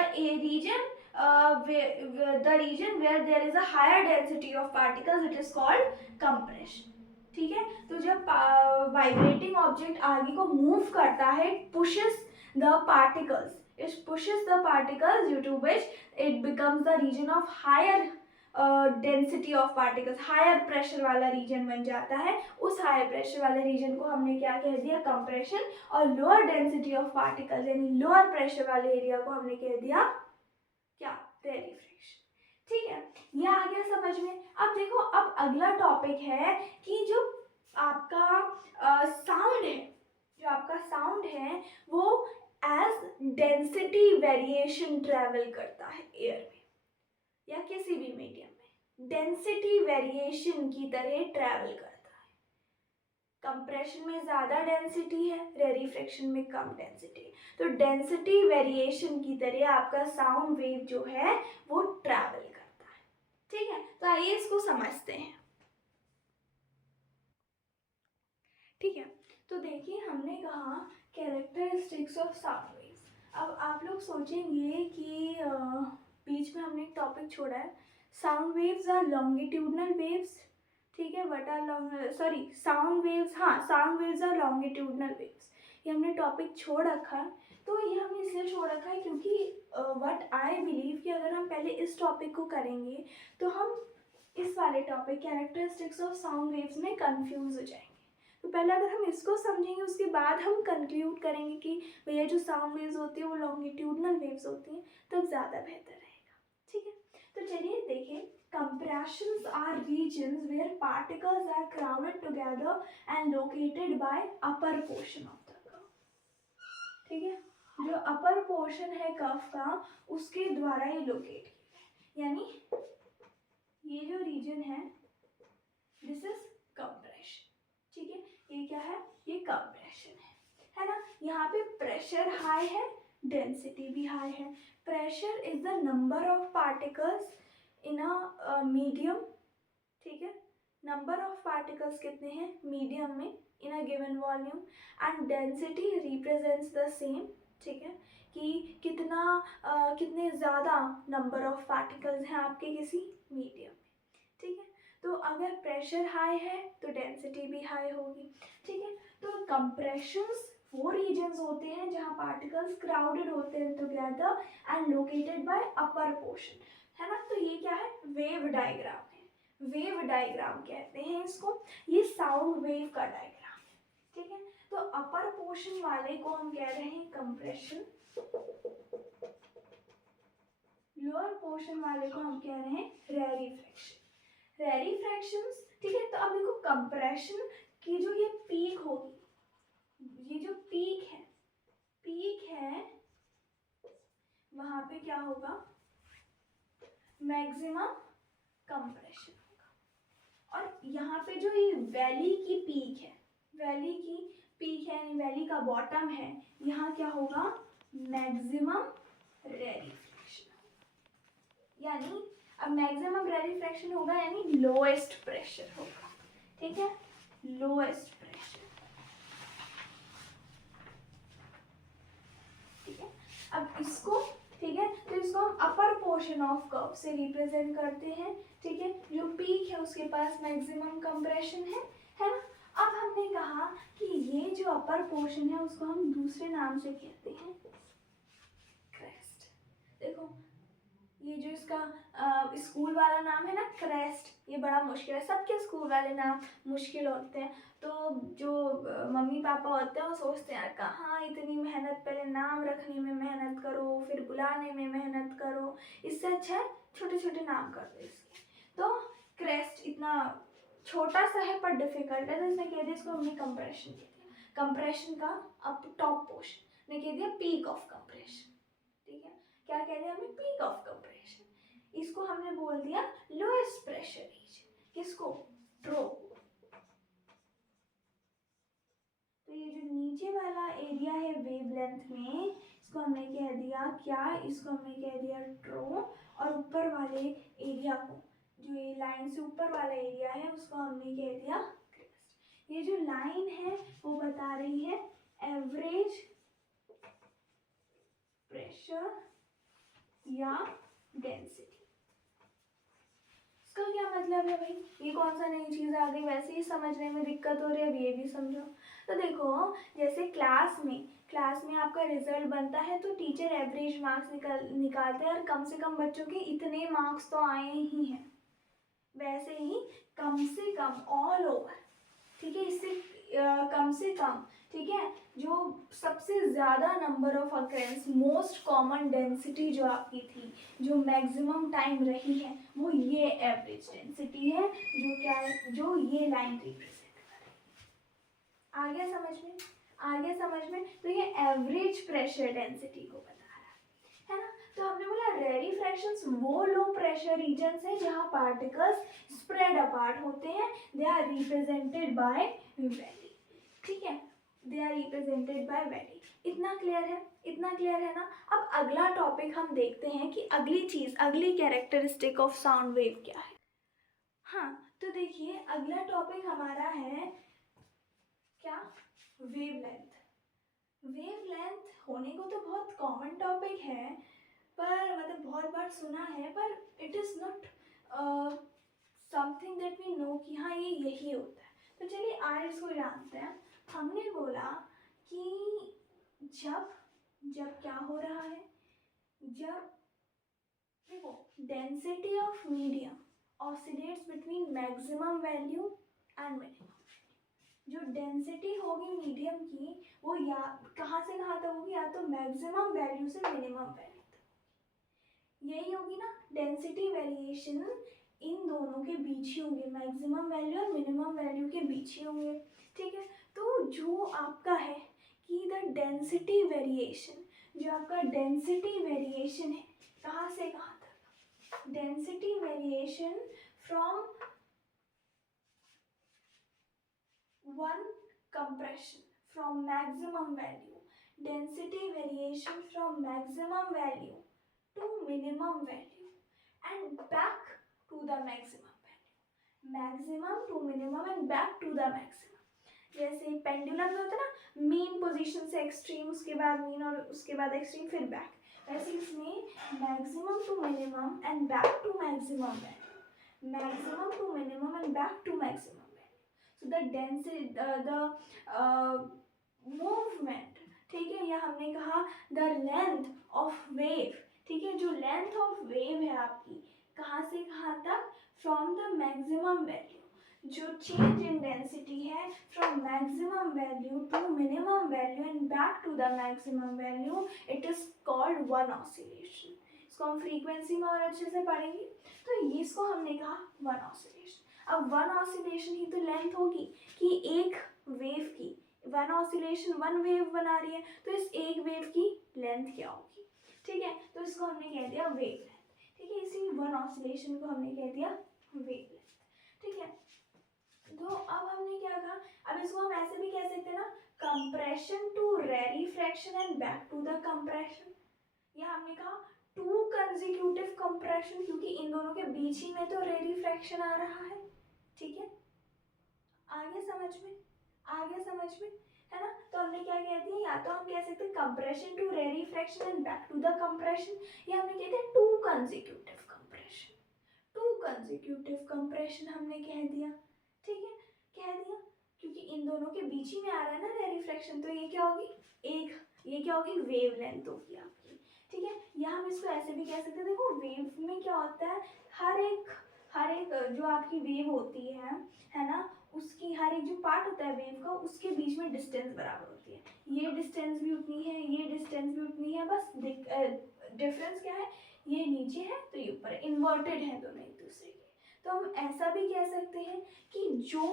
region where there is a higher density of particles it is called compression. ठीक है, तो जब वाइब्रेटिंग ऑब्जेक्ट आगे को मूव करता है, pushes the particles, it pushes the particles due to which it becomes the region of higher density of particles, higher pressure वाला region बन जाता है। उस हायर प्रेशर वाले रीजन को हमने क्या कह दिया, कंप्रेशन, और लोअर डेंसिटी ऑफ पार्टिकल्स यानी लोअर प्रेशर वाले एरिया को हमने कह दिया क्या, रेरिफ्रेक्शन। ठीक है, ये आ गया समझ में। अब देखो, अब अगला टॉपिक है कि जो आपका साउंड है, जो आपका साउंड है वो एज डेंसिटी वेरिएशन ट्रेवल करता है एयर में या किसी भी मीडियम में, डेंसिटी वेरिएशन की तरह ट्रैवल करता है। कंप्रेशन में ज़्यादा डेंसिटी है, रेरिफ्रेक्शन में कम डेंसिटी है, तो डेंसिटी वेरिएशन की तरह आपका साउंड वेव जो है वो ट्रैवल करता है। ठीक है, तो आइए इसको समझते हैं। ठीक है, तो देखिए हमने कहा कैरेक्टरिस्टिक्स ऑफ साउंड वेव्स। अब आप लोग सोचेंगे कि बीच में हमने एक टॉपिक छोड़ा है, sound waves are longitudinal waves. ठीक है, व्हाट आर साउंड वेव्स, हाँ sound waves are longitudinal waves, ये हमने टॉपिक छोड़ रखा है। तो ये हमने इसलिए छोड़ रखा है क्योंकि व्हाट आई बिलीव कि अगर हम पहले इस टॉपिक को करेंगे तो हम इस वाले topic characteristics of sound waves में कंफ्यूज हो जाएंगे। तो पहले अगर हम इसको समझेंगे उसके बाद हम कंक्लूड करेंगे कि भैया जो साउंड वेव्स होती है वो लॉन्गिट्यूडनल वेव्स होती हैं, तब ज़्यादा बेहतर रहेगा। ठीक है, तो चलिए देखें, compressions are regions where particles are crowded together and located by upper portion of the curve। ठीक है, जो अपर पोर्शन है कर्व का उसके द्वारा ये लोकेट किया है, यानी ये जो रीजन है दिस इज कंप्रेशन। ठीक है, ये क्या है, ये कंप्रेशन है ना। यहाँ पे प्रेशर हाई है, डेंसिटी भी हाई है। Pressure is the number of particles in a medium. ठीक है, नंबर ऑफ पार्टिकल्स कितने हैं मीडियम में in a given volume, and density represents the same. ठीक है, कि कितने ज़्यादा नंबर ऑफ पार्टिकल्स हैं आपके किसी मीडियम में। ठीक है, तो अगर प्रेशर हाई है तो डेंसिटी भी हाई होगी। ठीक है, तो कंप्रेशंस वो रीजन्स होते हैं जहाँ पार्टिकल्स क्राउडेड होते हैं together and located bye upper portion, है ना। तो ये क्या है, वेव डायग्राम है, वेव डायग्राम कहते हैं इसको, ये साउंड वेव का डायग्राम है। ठीक है, तो अपर पोर्शन वाले को हम कह रहे हैं कंप्रेशन, लोअर पोर्शन वाले को हम कह रहे हैं रेरिफ्रेक्शन। रेरिफ्रैक्शंस, ठीक है, तो अब देखो कंप्रेशन की जो ये पीक होगी, ये जो पीक है वहां पे क्या होगा, मैक्सिमम कंप्रेशन होगा। और यहाँ पे जो ये वैली की पीक है, वैली की पीक है यानी वैली का बॉटम है, यहाँ क्या होगा, मैक्सिमम रेरिफ्रैक्शन। यानी अब मैक्सिमम रेरिफ्रैक्शन होगा यानी लोएस्ट प्रेशर होगा। ठीक है, लोएस्ट प्रेशर। ठीक है, अब इसको, ठीक है, तो इसको हम अपर पोर्शन ऑफ कर्व से रिप्रेजेंट करते हैं। ठीक है, जो पीक है उसके पास मैक्सिमम कंप्रेशन है ना। अब हमने कहा कि ये जो अपर पोर्शन है उसको हम दूसरे नाम से कहते हैं क्रेस्ट। देखो ये जो इसका स्कूल वाला नाम है ना क्रेस्ट, ये बड़ा मुश्किल है, सबके स्कूल वाले नाम मुश्किल होते हैं। तो जो मम्मी पापा होते हैं वो सोचते हैं यार कहाँ इतनी मेहनत, पहले नाम रखने में मेहनत करो फिर बुलाने में मेहनत करो, इससे अच्छा है छोटे छोटे नाम कर दो इसके। तो क्रेस्ट इतना छोटा सा है पर डिफिकल्ट है, तो इसने कह दिया इसको हमने कंप्रेशन कह दिया, कंप्रेशन का अप टॉप पोर्शन ने कह दिया पीक ऑफ कंप्रेशन। ठीक है, क्या कह दिया हमने, पीक ऑफ कंप्रेशन। इसको हमने बोल दिया लोएस्ट प्रेशर रीजन, किसको, ट्रो। तो ये जो नीचे वाला एरिया है वेवलेंथ में, इसको हमने कह दिया क्या, इसको हमने कह दिया ट्रू, और ऊपर वाले एरिया को, जो ये लाइन से ऊपर वाला एरिया है उसको हमने कह दिया क्रेस्ट। ये जो लाइन है वो बता रही है एवरेज प्रेशर या डेंसिटी। इसका क्या मतलब है भाई, ये कौन सा नई चीज़ आ गई, वैसे ही समझने में दिक्कत हो रही है, अब ये भी समझो। तो देखो जैसे क्लास में आपका रिजल्ट बनता है तो टीचर एवरेज मार्क्स निकालते हैं और कम से कम बच्चों के इतने मार्क्स तो आए ही हैं, वैसे ही कम से कम ऑल ओवर, ठीक है, इससे कम से कम, ठीक है, जो सबसे ज़्यादा number of occurrence, most common density जो आपकी थी, जो मैक्सिमम टाइम रही है, वो ये एवरेज डेंसिटी है, जो क्या है, जो ये लाइन रिप्रेजेंट कर रही है। आ गया समझ में? तो ये एवरेज प्रेशर डेंसिटी को बता रहा है ना। तो हमने बोला रेरिफ्रैक्शंस वो लो प्रेशर रीजन्स हैं जहाँ पार्टिकल्स स्प्रेड अपार्ट होते हैं, they are represented by valley, ठीक है, they are represented by valley. इतना क्लियर है ना। अब अगला टॉपिक हम देखते हैं कि अगली कैरेक्टरिस्टिक ऑफ साउंड वेव क्या है। हाँ, तो देखिए अगला टॉपिक हमारा है क्या, वेवलेंथ। वेवलेंथ होने को तो बहुत कॉमन टॉपिक है, पर मतलब बहुत बार सुना है, पर it is not something that we know कि हाँ ये यही होता है। तो चलिए आज इसको जानते हैं। हमने बोला कि जब क्या हो रहा है, जब देखो density of medium oscillates between maximum value and minimum, जो डेंसिटी होगी मीडियम की वो या कहाँ से कहाँ तक होगी, या तो मैक्सिमम वैल्यू से मिनिमम वैल्यू तक, यही होगी ना। डेंसिटी वेरिएशन इन दोनों के बीच ही होंगे, मैक्सिमम वैल्यू और मिनिमम वैल्यू के बीच ही होंगे, ठीक है। तो जो आपका है कि द डेंसिटी वेरिएशन, जो आपका डेंसिटी वेरिएशन है कहाँ से कहाँ तक, density variation from one compression from maximum value, density variation from maximum value to minimum value and back to the maximum value, maximum to minimum and back to the maximum। जैसे pendulum में होता है ना, mean position से extreme, उसके बाद mean और उसके बाद एक्सट्रीम फिर बैक, वैसे इसमें maximum to minimum and back to maximum value, maximum to minimum and back to maximum. So the density, the movement, ठीक है, या हमने कहा the length of wave, ठीक है, जो length of wave है आपकी कहाँ से कहाँ तक, from the maximum value, जो change in density है from maximum value to minimum value and back to the maximum value, it is called one oscillation। इसको हम फ्रीक्वेंसी में और अच्छे से पढ़ेंगे। तो ये इसको हमने कहा वन ऑसिलेशन। अब वन ऑसिलेशन ही तो लेंथ होगी कि एक वेव की, वन ऑसिलेशन वन वेव बना रही है, तो इस एक वेव की लेंथ क्या होगी, ठीक है, तो इसको हमने कह दिया वेव लेंथ, ठीक है, इसी वन ऑसिलेशन को हमने कह दिया वेव लेंथ, ठीक है। तो अब हमने क्या कहा, अब इसको हम ऐसे भी कह सकते हैं ना, compression to rarefaction and back to the compression, या हमने कहा टू कंसेक्यूटिव कंप्रेशन, क्योंकि इन दोनों के बीच ही में तो रेरिफ्रैक्शन आ रहा है, ठीक है, आगे समझ में है ना। तो हमने क्या कह दिया, या तो हम कह सकते हैं compression to rarefaction and back to the compression, या हमने कहते हैं टू कंसेक्यूटिव कंप्रेशन हमने कह दिया, ठीक है, क्योंकि इन दोनों के बीच ही में आ रहा है ना रेरिफ्रैक्शन, तो ये क्या होगी वेवलेंथ होगी आपकी, ठीक है। या हम इसको ऐसे भी कह सकते हैं, देखो वेव में क्या होता है, हर एक जो आपकी वेव होती है ना, उसकी हर एक जो पार्ट होता है वेव का, उसके बीच में डिस्टेंस बराबर होती है, ये डिस्टेंस भी उतनी है, ये डिस्टेंस भी उतनी है, बस डिफरेंस क्या है, ये नीचे है तो ये ऊपर, इन्वर्टेड है दोनों एक दूसरे के। तो हम ऐसा भी कह सकते हैं कि जो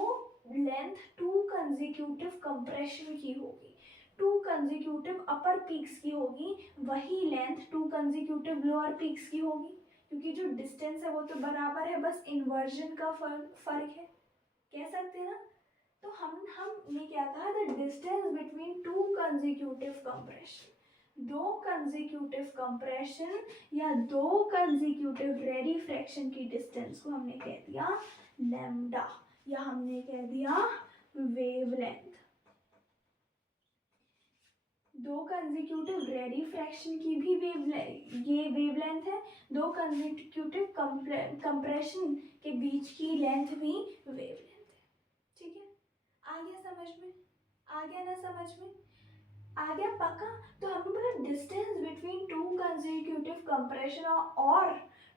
लेंथ टू कंसेक्यूटिव कंप्रेशन की होगी, टू कंसेक्यूटिव अपर पीक्स की होगी, वही length to consecutive lower peaks की होगी, क्योंकि जो डिस्टेंस है वो तो बराबर है, बस इन्वर्जन का फर्क है, कह सकते हैं ना। तो हमने क्या कहा, the distance between two consecutive compression, दो कंसेक्यूटिव कंप्रेशन या दो कंसेक्यूटिव रेडिफ्रैक्शन की डिस्टेंस को हमने कह दिया लैम्डा, या हमने कह दिया वेवलेंथ। दो कंसेक्यूटिव रेडिफ्रैक्शन की भी ये वेवलेंथ है, दो कंसेक्यूटिव कंप्रेशन के बीच की लेंथ भी वेवलेंथ है। ठीक है, आ गया समझ में? आ गया ना समझ में? आ गया पक्का? तो हमने बोला distance between two consecutive compression और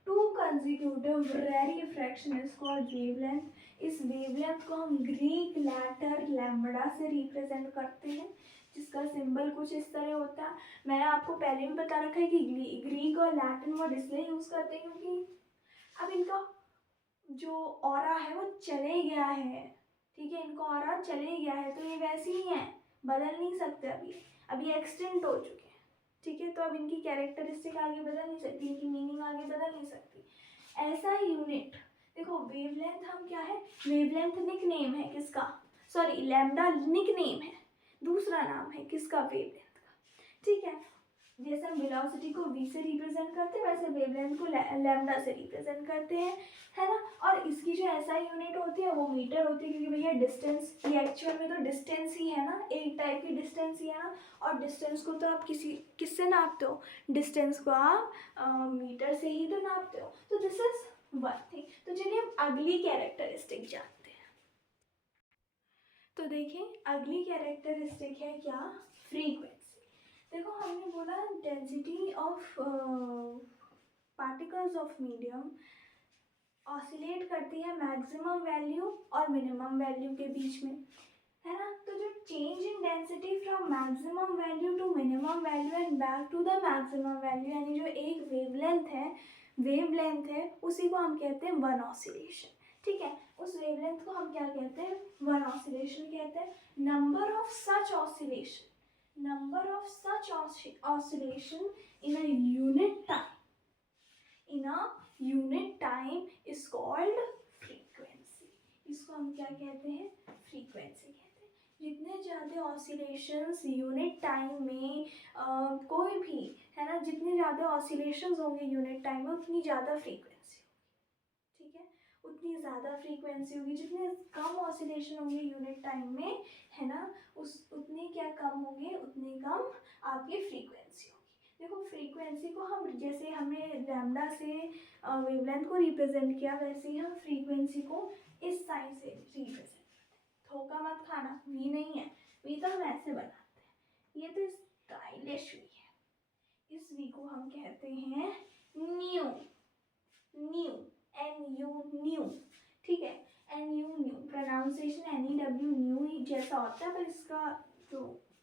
two consecutive rarefaction is called wavelength. इस वेवलेंथ को हम ग्रीक लेटर लैम्बडा से रिप्रेजेंट करते हैं, जिसका सिंबल कुछ इस तरह होता है। मैंने आपको पहले भी बता रखा है कि ग्रीक और लैटिन वर्ड इसलिए यूज करते हैं क्योंकि अब इनका जो ऑरा है वो चले गया है। ठीक है, इनका ऑरा चले गया है, तो ये वैसे ही है, बदल नहीं सकते। अभी एक्सटेंट हो चुके हैं। ठीक है, तो अब इनकी कैरेक्टरिस्टिक आगे बदल नहीं सकती, इनकी मीनिंग आगे बदल नहीं सकती। ऐसा यूनिट देखो, वेवलेंथ हम क्या है, वेवलेंथ निकनेम है किसका, सॉरी लैम्डा निकनेम है, दूसरा नाम है किसका, वेवलेंथ का। ठीक है, जैसे हम वेलोसिटी को v से रिप्रेजेंट करते हैं वैसे वेवलेंथ को लैम्डा से रिप्रेजेंट करते हैं, है ना। और इसकी जो ऐसा यूनिट होती है वो मीटर होती है, क्योंकि भैया डिस्टेंस, ये एक्चुअल में तो डिस्टेंस ही है ना, एक टाइप की डिस्टेंस ही है ना। और डिस्टेंस को तो आप किससे नापते हो, डिस्टेंस को आप मीटर से ही तो नापते हो। तो दिस इज वन थिंग। तो चलिए हम अगली कैरेक्टरिस्टिक जानते हैं। तो देखिए अगली कैरेक्टरिस्टिक है क्या, फ्रीक्वेंसी। देखो हमने बोला density of particles of medium oscillate करती है मैक्सिमम वैल्यू और मिनिमम वैल्यू के बीच में, है ना। तो जो change in density from maximum value to minimum value and back to the maximum value, यानी जो एक वेवलेंथ है उसी को हम कहते हैं वन ऑसिलेशन। ठीक है, उस वेवलेंथ को हम क्या कहते हैं, वन ऑसिलेशन कहते हैं। Number of such oscillation in a unit time is called frequency। इसको हम क्या कहते हैं, फ्रीक्वेंसी कहते हैं। जितने ज़्यादा ऑसिलेशंस यूनिट टाइम में कोई भी, है ना, जितने ज़्यादा ऑसिलेशंस होंगे यूनिट टाइम में उतनी ज़्यादा फ्रीक्वेंसी होगी। ठीक है, उतनी ज़्यादा फ्रीक्वेंसी होगी। जितने कम ऑसिलेशन होंगे यूनिट टाइम में, है ना, उतने क्या कम होंगे, उतनी कम आपकी फ्रीक्वेंसी होगी। देखो फ्रीक्वेंसी को हम, जैसे हमने लैम्डा से वेवलेंथ को रिप्रेजेंट किया, वैसे ही हम फ्रीक्वेंसी को इस साइन से रिप्रेजेंट करते हैं। धोखा मत खाना, वी नहीं है, वी तो हम ऐसे बनाते हैं, ये तो स्टाइलिश वी है। इस वी को हम कहते हैं न्यू, न्यू। ठीक है, न्यू प्रोनाउंसिएशन NEW ही जैसा होता है, पर इसका जो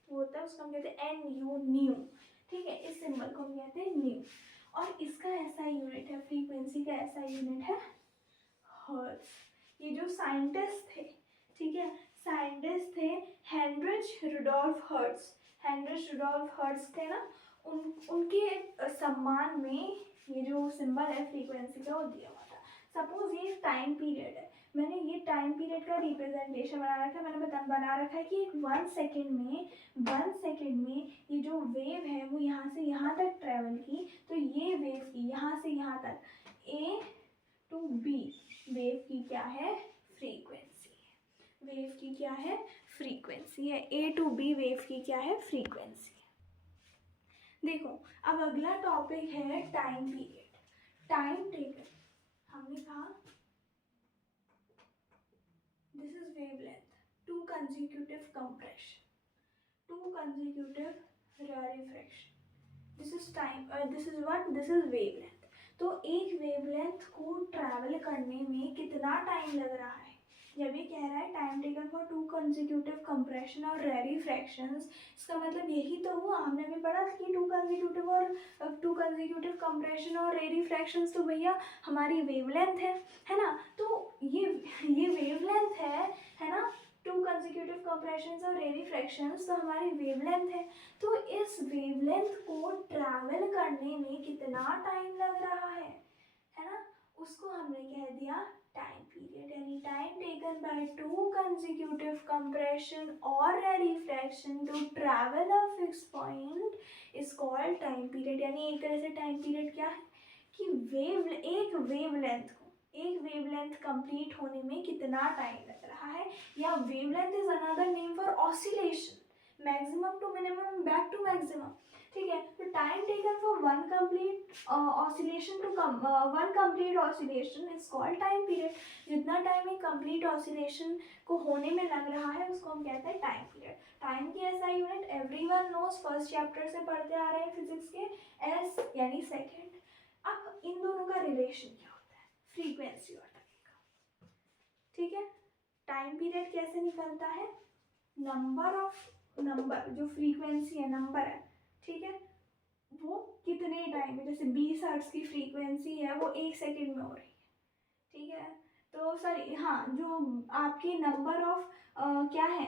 होता है उसको हम कहते हैं न्यू। ठीक है, इस सिंबल को हम कहते हैं न्यू। और इसका ऐसा यूनिट है, फ्रीक्वेंसी का ऐसा यूनिट है हर्ट्ज। ये जो साइंटिस्ट थे, ठीक है, साइंटिस्ट थे हेनरिच रुडोल्फ हर्ट्ज थे ना, उनके सम्मान में ये जो सिंबल है फ्रीक्वेंसी का वो दिया हुआ था। सपोज ये टाइम पीरियड है, मैंने ये टाइम पीरियड का रिप्रेजेंटेशन बना रखा है, मैंने बना रखा है कि 1 सेकेंड में ये जो वेव है वो यहाँ से यहाँ तक ट्रेवल की, तो ये वेव की यहाँ से यहाँ तक A to B वेव की क्या है, फ्रीक्वेंसी है। वेव की क्या है, फ्रीक्वेंसी है। A to B वेव की क्या है, फ्रीक्वेंसी है। देखो अब अगला टॉपिक है टाइम पीरियड, टाइम टेकन। हमने कहा this is wavelength, two consecutive compression, two consecutive rarefaction, this is time, this is what, this is wavelength. तो एक वेवलेंथ को ट्रैवल करने में कितना टाइम लग रहा है, जब ये कह रहा है time taken for to consecutive compression और रेरिफ्रैक्शंस, इसका मतलब यही तो हुआ, हमने भी पढ़ा कि टू कंसेक्यूटिव कंप्रेशन और रेरिफ्रैक्शंस तो भैया हमारी वेवलेंथ है ना। तो ये वेवलेंथ है ना, टू कंसेक्यूटिव कंप्रेशंस और रेरिफ्रैक्शंस तो हमारी वेवलेंथ है। तो इस वेवलेंथ को ट्रैवल करने में कितना टाइम लग रहा है ना, उसको हमने कह दिया टाइम पीरियड, यानी time taken by two consecutive compression और rarefaction to travel a fix point is called time period. यानी एक तरह से टाइम पीरियड क्या है कि एक वेवलेंथ कंप्लीट होने में कितना टाइम लग रहा है, या wavelength is another name for oscillation, maximum to minimum back to maximum. ठीक है, तो time taken for one complete oscillation to one complete oscillation is called time period. जितना टाइम एक कंप्लीट ऑसिलेशन को होने में लग रहा है उसको हम कहते हैं टाइम पीरियड। टाइम की ऐसा unit everyone knows, first chapter से पढ़ते आ रहे हैं फिजिक्स के, एस यानी सेकेंड। अब इन दोनों का रिलेशन क्या होता है, फ्रीक्वेंसी और टाइम का। ठीक है, टाइम पीरियड कैसे निकलता है, नंबर जो फ्रीक्वेंसी है, नंबर है, ठीक है, वो कितने टाइम में, जैसे 20 हर्ट्ज की फ्रीक्वेंसी है वो 1 सेकेंड में हो रही है। ठीक है, तो सॉरी हाँ, जो आपकी नंबर ऑफ क्या है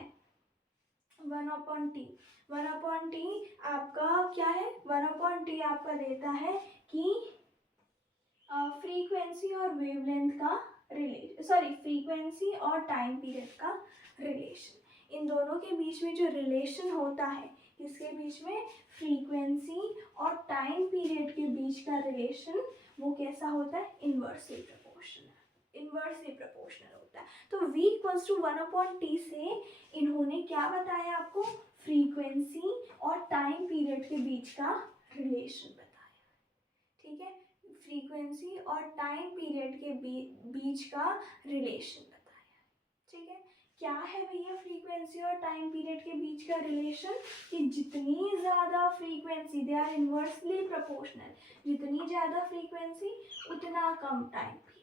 1/t, 1/t आपका क्या है, 1/t आपका देता है कि फ्रीक्वेंसी और वेवलेंथ का रिलेशन, सॉरी फ्रीक्वेंसी और टाइम पीरियड का रिलेशन। इन दोनों के बीच में जो रिलेशन होता है, इसके बीच में फ्रीक्वेंसी और टाइम पीरियड के बीच का रिलेशन, वो कैसा होता है, इन्वर्सली प्रोपोर्शनल होता है। तो v इक्वल्स टू 1/t से इन्होंने क्या बताया आपको, फ्रीक्वेंसी और टाइम पीरियड के बीच का रिलेशन बताया। ठीक है, फ्रीक्वेंसी और टाइम पीरियड के बीच का रिलेशन बताया। ठीक है, क्या है भैया फ्रीक्वेंसी और टाइम पीरियड के बीच का रिलेशन, कि जितनी ज़्यादा frequency, they are inversely proportional, जितनी ज़्यादा फ्रीक्वेंसी उतना कम टाइम पीरियड।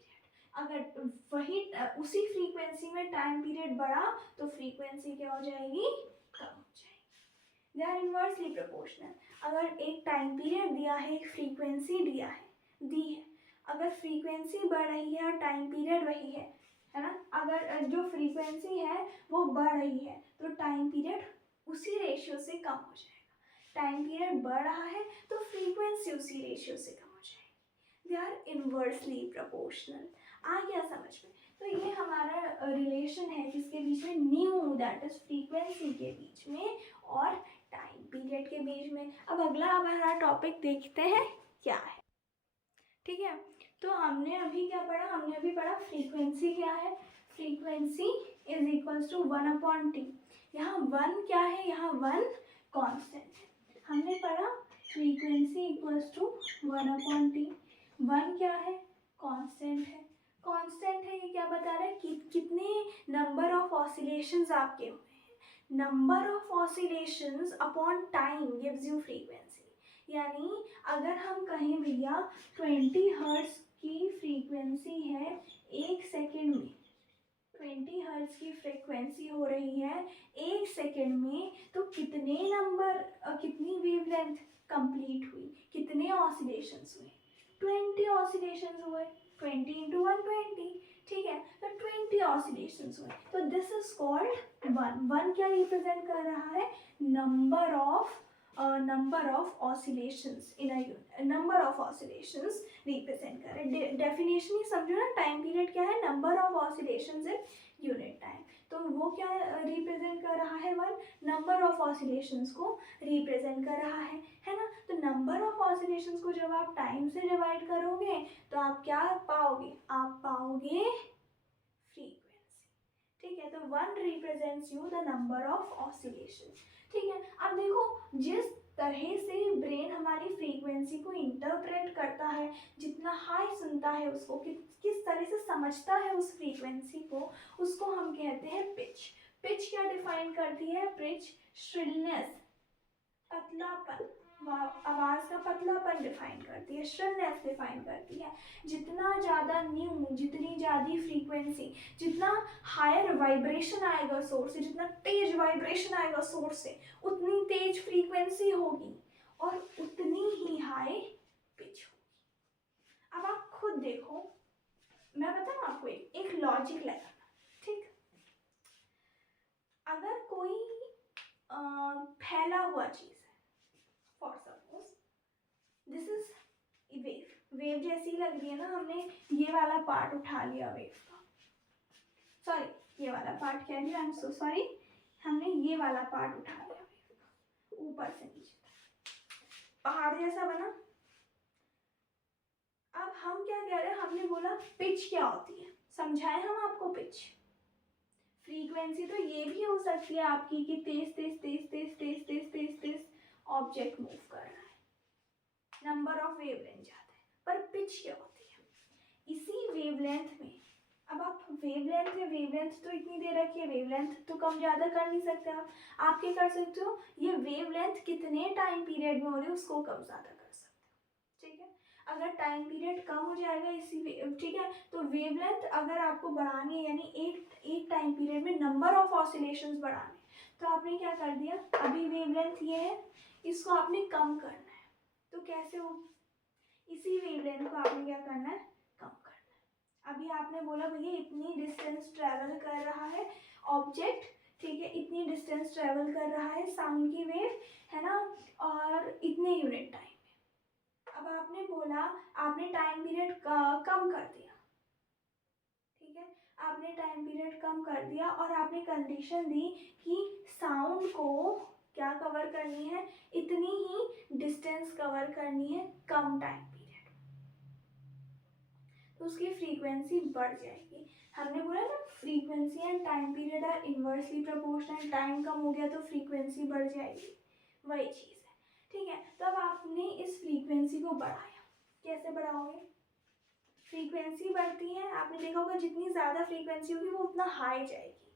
अगर वही उसी फ्रीक्वेंसी में टाइम पीरियड बढ़ा तो फ्रीक्वेंसी क्या हो जाएगी, कम हो जाएगी। They are inversely proportional. अगर एक टाइम पीरियड दिया है, एक फ्रीक्वेंसी दी है, अगर फ्रीक्वेंसी बढ़ रही है और टाइम पीरियड वही है ना, अगर जो फ्रीक्वेंसी है वो बढ़ रही है तो टाइम पीरियड उसी रेशियो से कम हो जाएगा। टाइम पीरियड बढ़ रहा है तो फ्रीक्वेंसी उसी रेशियो से कम हो जाएगी। They are inversely proportional. आ गया समझ में? तो ये हमारा रिलेशन है किसके बीच में, न्यू, दैट इज फ्रीक्वेंसी के बीच में और टाइम पीरियड के बीच में। अब अगला हमारा टॉपिक देखते हैं क्या है। ठीक है, तो हमने अभी क्या पढ़ा, हमने अभी पढ़ा फ्रीक्वेंसी क्या है, frequency is equals to 1/t। यहाँ 1 क्या है, यहाँ 1 कांस्टेंट है। हमने पढ़ा फ्रीक्वेंसी इक्वल्स टू 1/t। 1 क्या है, कांस्टेंट है। कांस्टेंट है, ये क्या बता रहा है कि कितने नंबर ऑफ ऑसिलेशंस आपके हुए हैं। Number of oscillations upon time gives you frequency. यानी अगर हम कहें भैया 20 हर्ट्ज की फ्रीक्वेंसी है, 1 सेकेंड में 20 हर्ट्ज की फ्रीक्वेंसी हो रही है 1 सेकेंड में, तो कितने नंबर, कितनी वेवलेंथ कंप्लीट हुई, कितने ऑसिलेशंस हुए, 20 ऑसिलेशंस हुए, 20 इंटू 120। ठीक है, तो 20 ऑसिलेशंस हुए, तो दिस इज कॉल्ड 1 क्या रिप्रेजेंट कर रहा है, number of oscillations in a unit, number of oscillations represent कर रहे हैं। डेफिनेशन ही समझो ना, टाइम पीरियड क्या है, number of oscillations in unit time. तो वो क्या रिप्रेजेंट कर रहा है, 1 नंबर ऑफ ऑसिलेशंस को रिप्रेजेंट कर रहा है ना। तो नंबर ऑफ ऑसिलेशंस को जब आप टाइम से डिवाइड करोगे तो आप क्या पाओगे, आप पाओगे फ्रीक्वेंसी। ठीक है, तो 1 represents you the number of oscillation. ठीक है, अब देखो जिस तरह से ब्रेन हमारी फ्रीक्वेंसी को इंटरप्रेट करता है, जितना हाई सुनता है उसको, किस तरह से समझता है उस फ्रीक्वेंसी को, उसको हम कहते हैं पिच। पिच क्या डिफाइन करती है, पिच श्रिलनेस, पतलापन, आवाज़ का पतलापन डिफाइन करती है, श्रिलनेस डिफाइन करती है। जितना ज़्यादा जितनी ज़्यादा फ्रीक्वेंसी, जितना हायर वाइब्रेशन आएगा सोर्स से, जितना तेज वाइब्रेशन आएगा सोर्स से, उतनी तेज फ्रीक्वेंसी होगी और उतनी ही हाई पिच होगी। अब आप खुद देखो, मैं बताऊँ आपको एक लॉजिक लगाना। ठीक, अगर कोई फैला हुआ चीज़ है, for suppose this is wave wave जैसी ही लग रही है ना, हमने ये वाला पार्ट उठा लिया वेव का, सॉरी ये वाला पार्ट कह रही हूँ, आई एम सो सॉरी, हमने ये वाला पार्ट उठा लिया वेव का, ऊपर से नीचे पहाड़ जैसा बना। अब हम क्या कह रहे हैं, हमने बोला पिच क्या होती है, समझाएं हम आपको पिच। फ्रीक्वेंसी तो ये भी हो सकती है आपकी कि तेज तेज तेज तेज तेज तेज तेज तेज ऑब्जेक्ट मूव कर रहा है, नंबर ऑफ वेवलेंथ जाता है, पर पिच क्या होती है, इसी वेवलेंथ में। अब आप वेवलेंथ है, वेवलेंथ तो इतनी दे रखी है, वेवलेंथ तो कम ज़्यादा कर नहीं सकते आप क्या कर सकते हो, ये वेवलेंथ कितने टाइम पीरियड में हो रही है उसको कम ज़्यादा कर सकते हो, ठीक है। अगर टाइम पीरियड कम हो जाएगा इसी, ठीक है, तो वेवलेंथ अगर आपको बढ़ानी है, यानी एक टाइम पीरियड में नंबर ऑफ ऑसिलेशंस बढ़ाने, तो आपने क्या कर दिया, अभी वेवलेंथ ये है, इसको आपने कम करना है, तो कैसे हो, इसी वेवलेंथ को आपने क्या करना है, कम करना है। अभी आपने बोला भैया इतनी डिस्टेंस ट्रैवल कर रहा है ऑब्जेक्ट, ठीक है, इतनी डिस्टेंस ट्रैवल कर रहा है साउंड की वेव, है ना, और इतने यूनिट टाइम। अब आपने बोला, आपने टाइम पीरियड कम कर दिया, ठीक है, आपने टाइम पीरियड कम कर दिया और आपने कंडीशन दी कि साउंड को क्या कवर करनी है, इतनी ही डिस्टेंस कवर करनी है कम टाइम पीरियड, तो उसकी फ्रीक्वेंसी बढ़ जाएगी। हमने बोला ना frequency and time period are inversely proportional, time कम हो गया तो फ्रीक्वेंसी बढ़ जाएगी, वही चीज़ है, ठीक है। तो अब आपने इस फ्रीक्वेंसी को बढ़ाया, कैसे बढ़ाओगे, फ्रीक्वेंसी बढ़ती है, आपने देखा होगा जितनी ज़्यादा फ्रीक्वेंसी होगी वो उतना हाई जाएगी,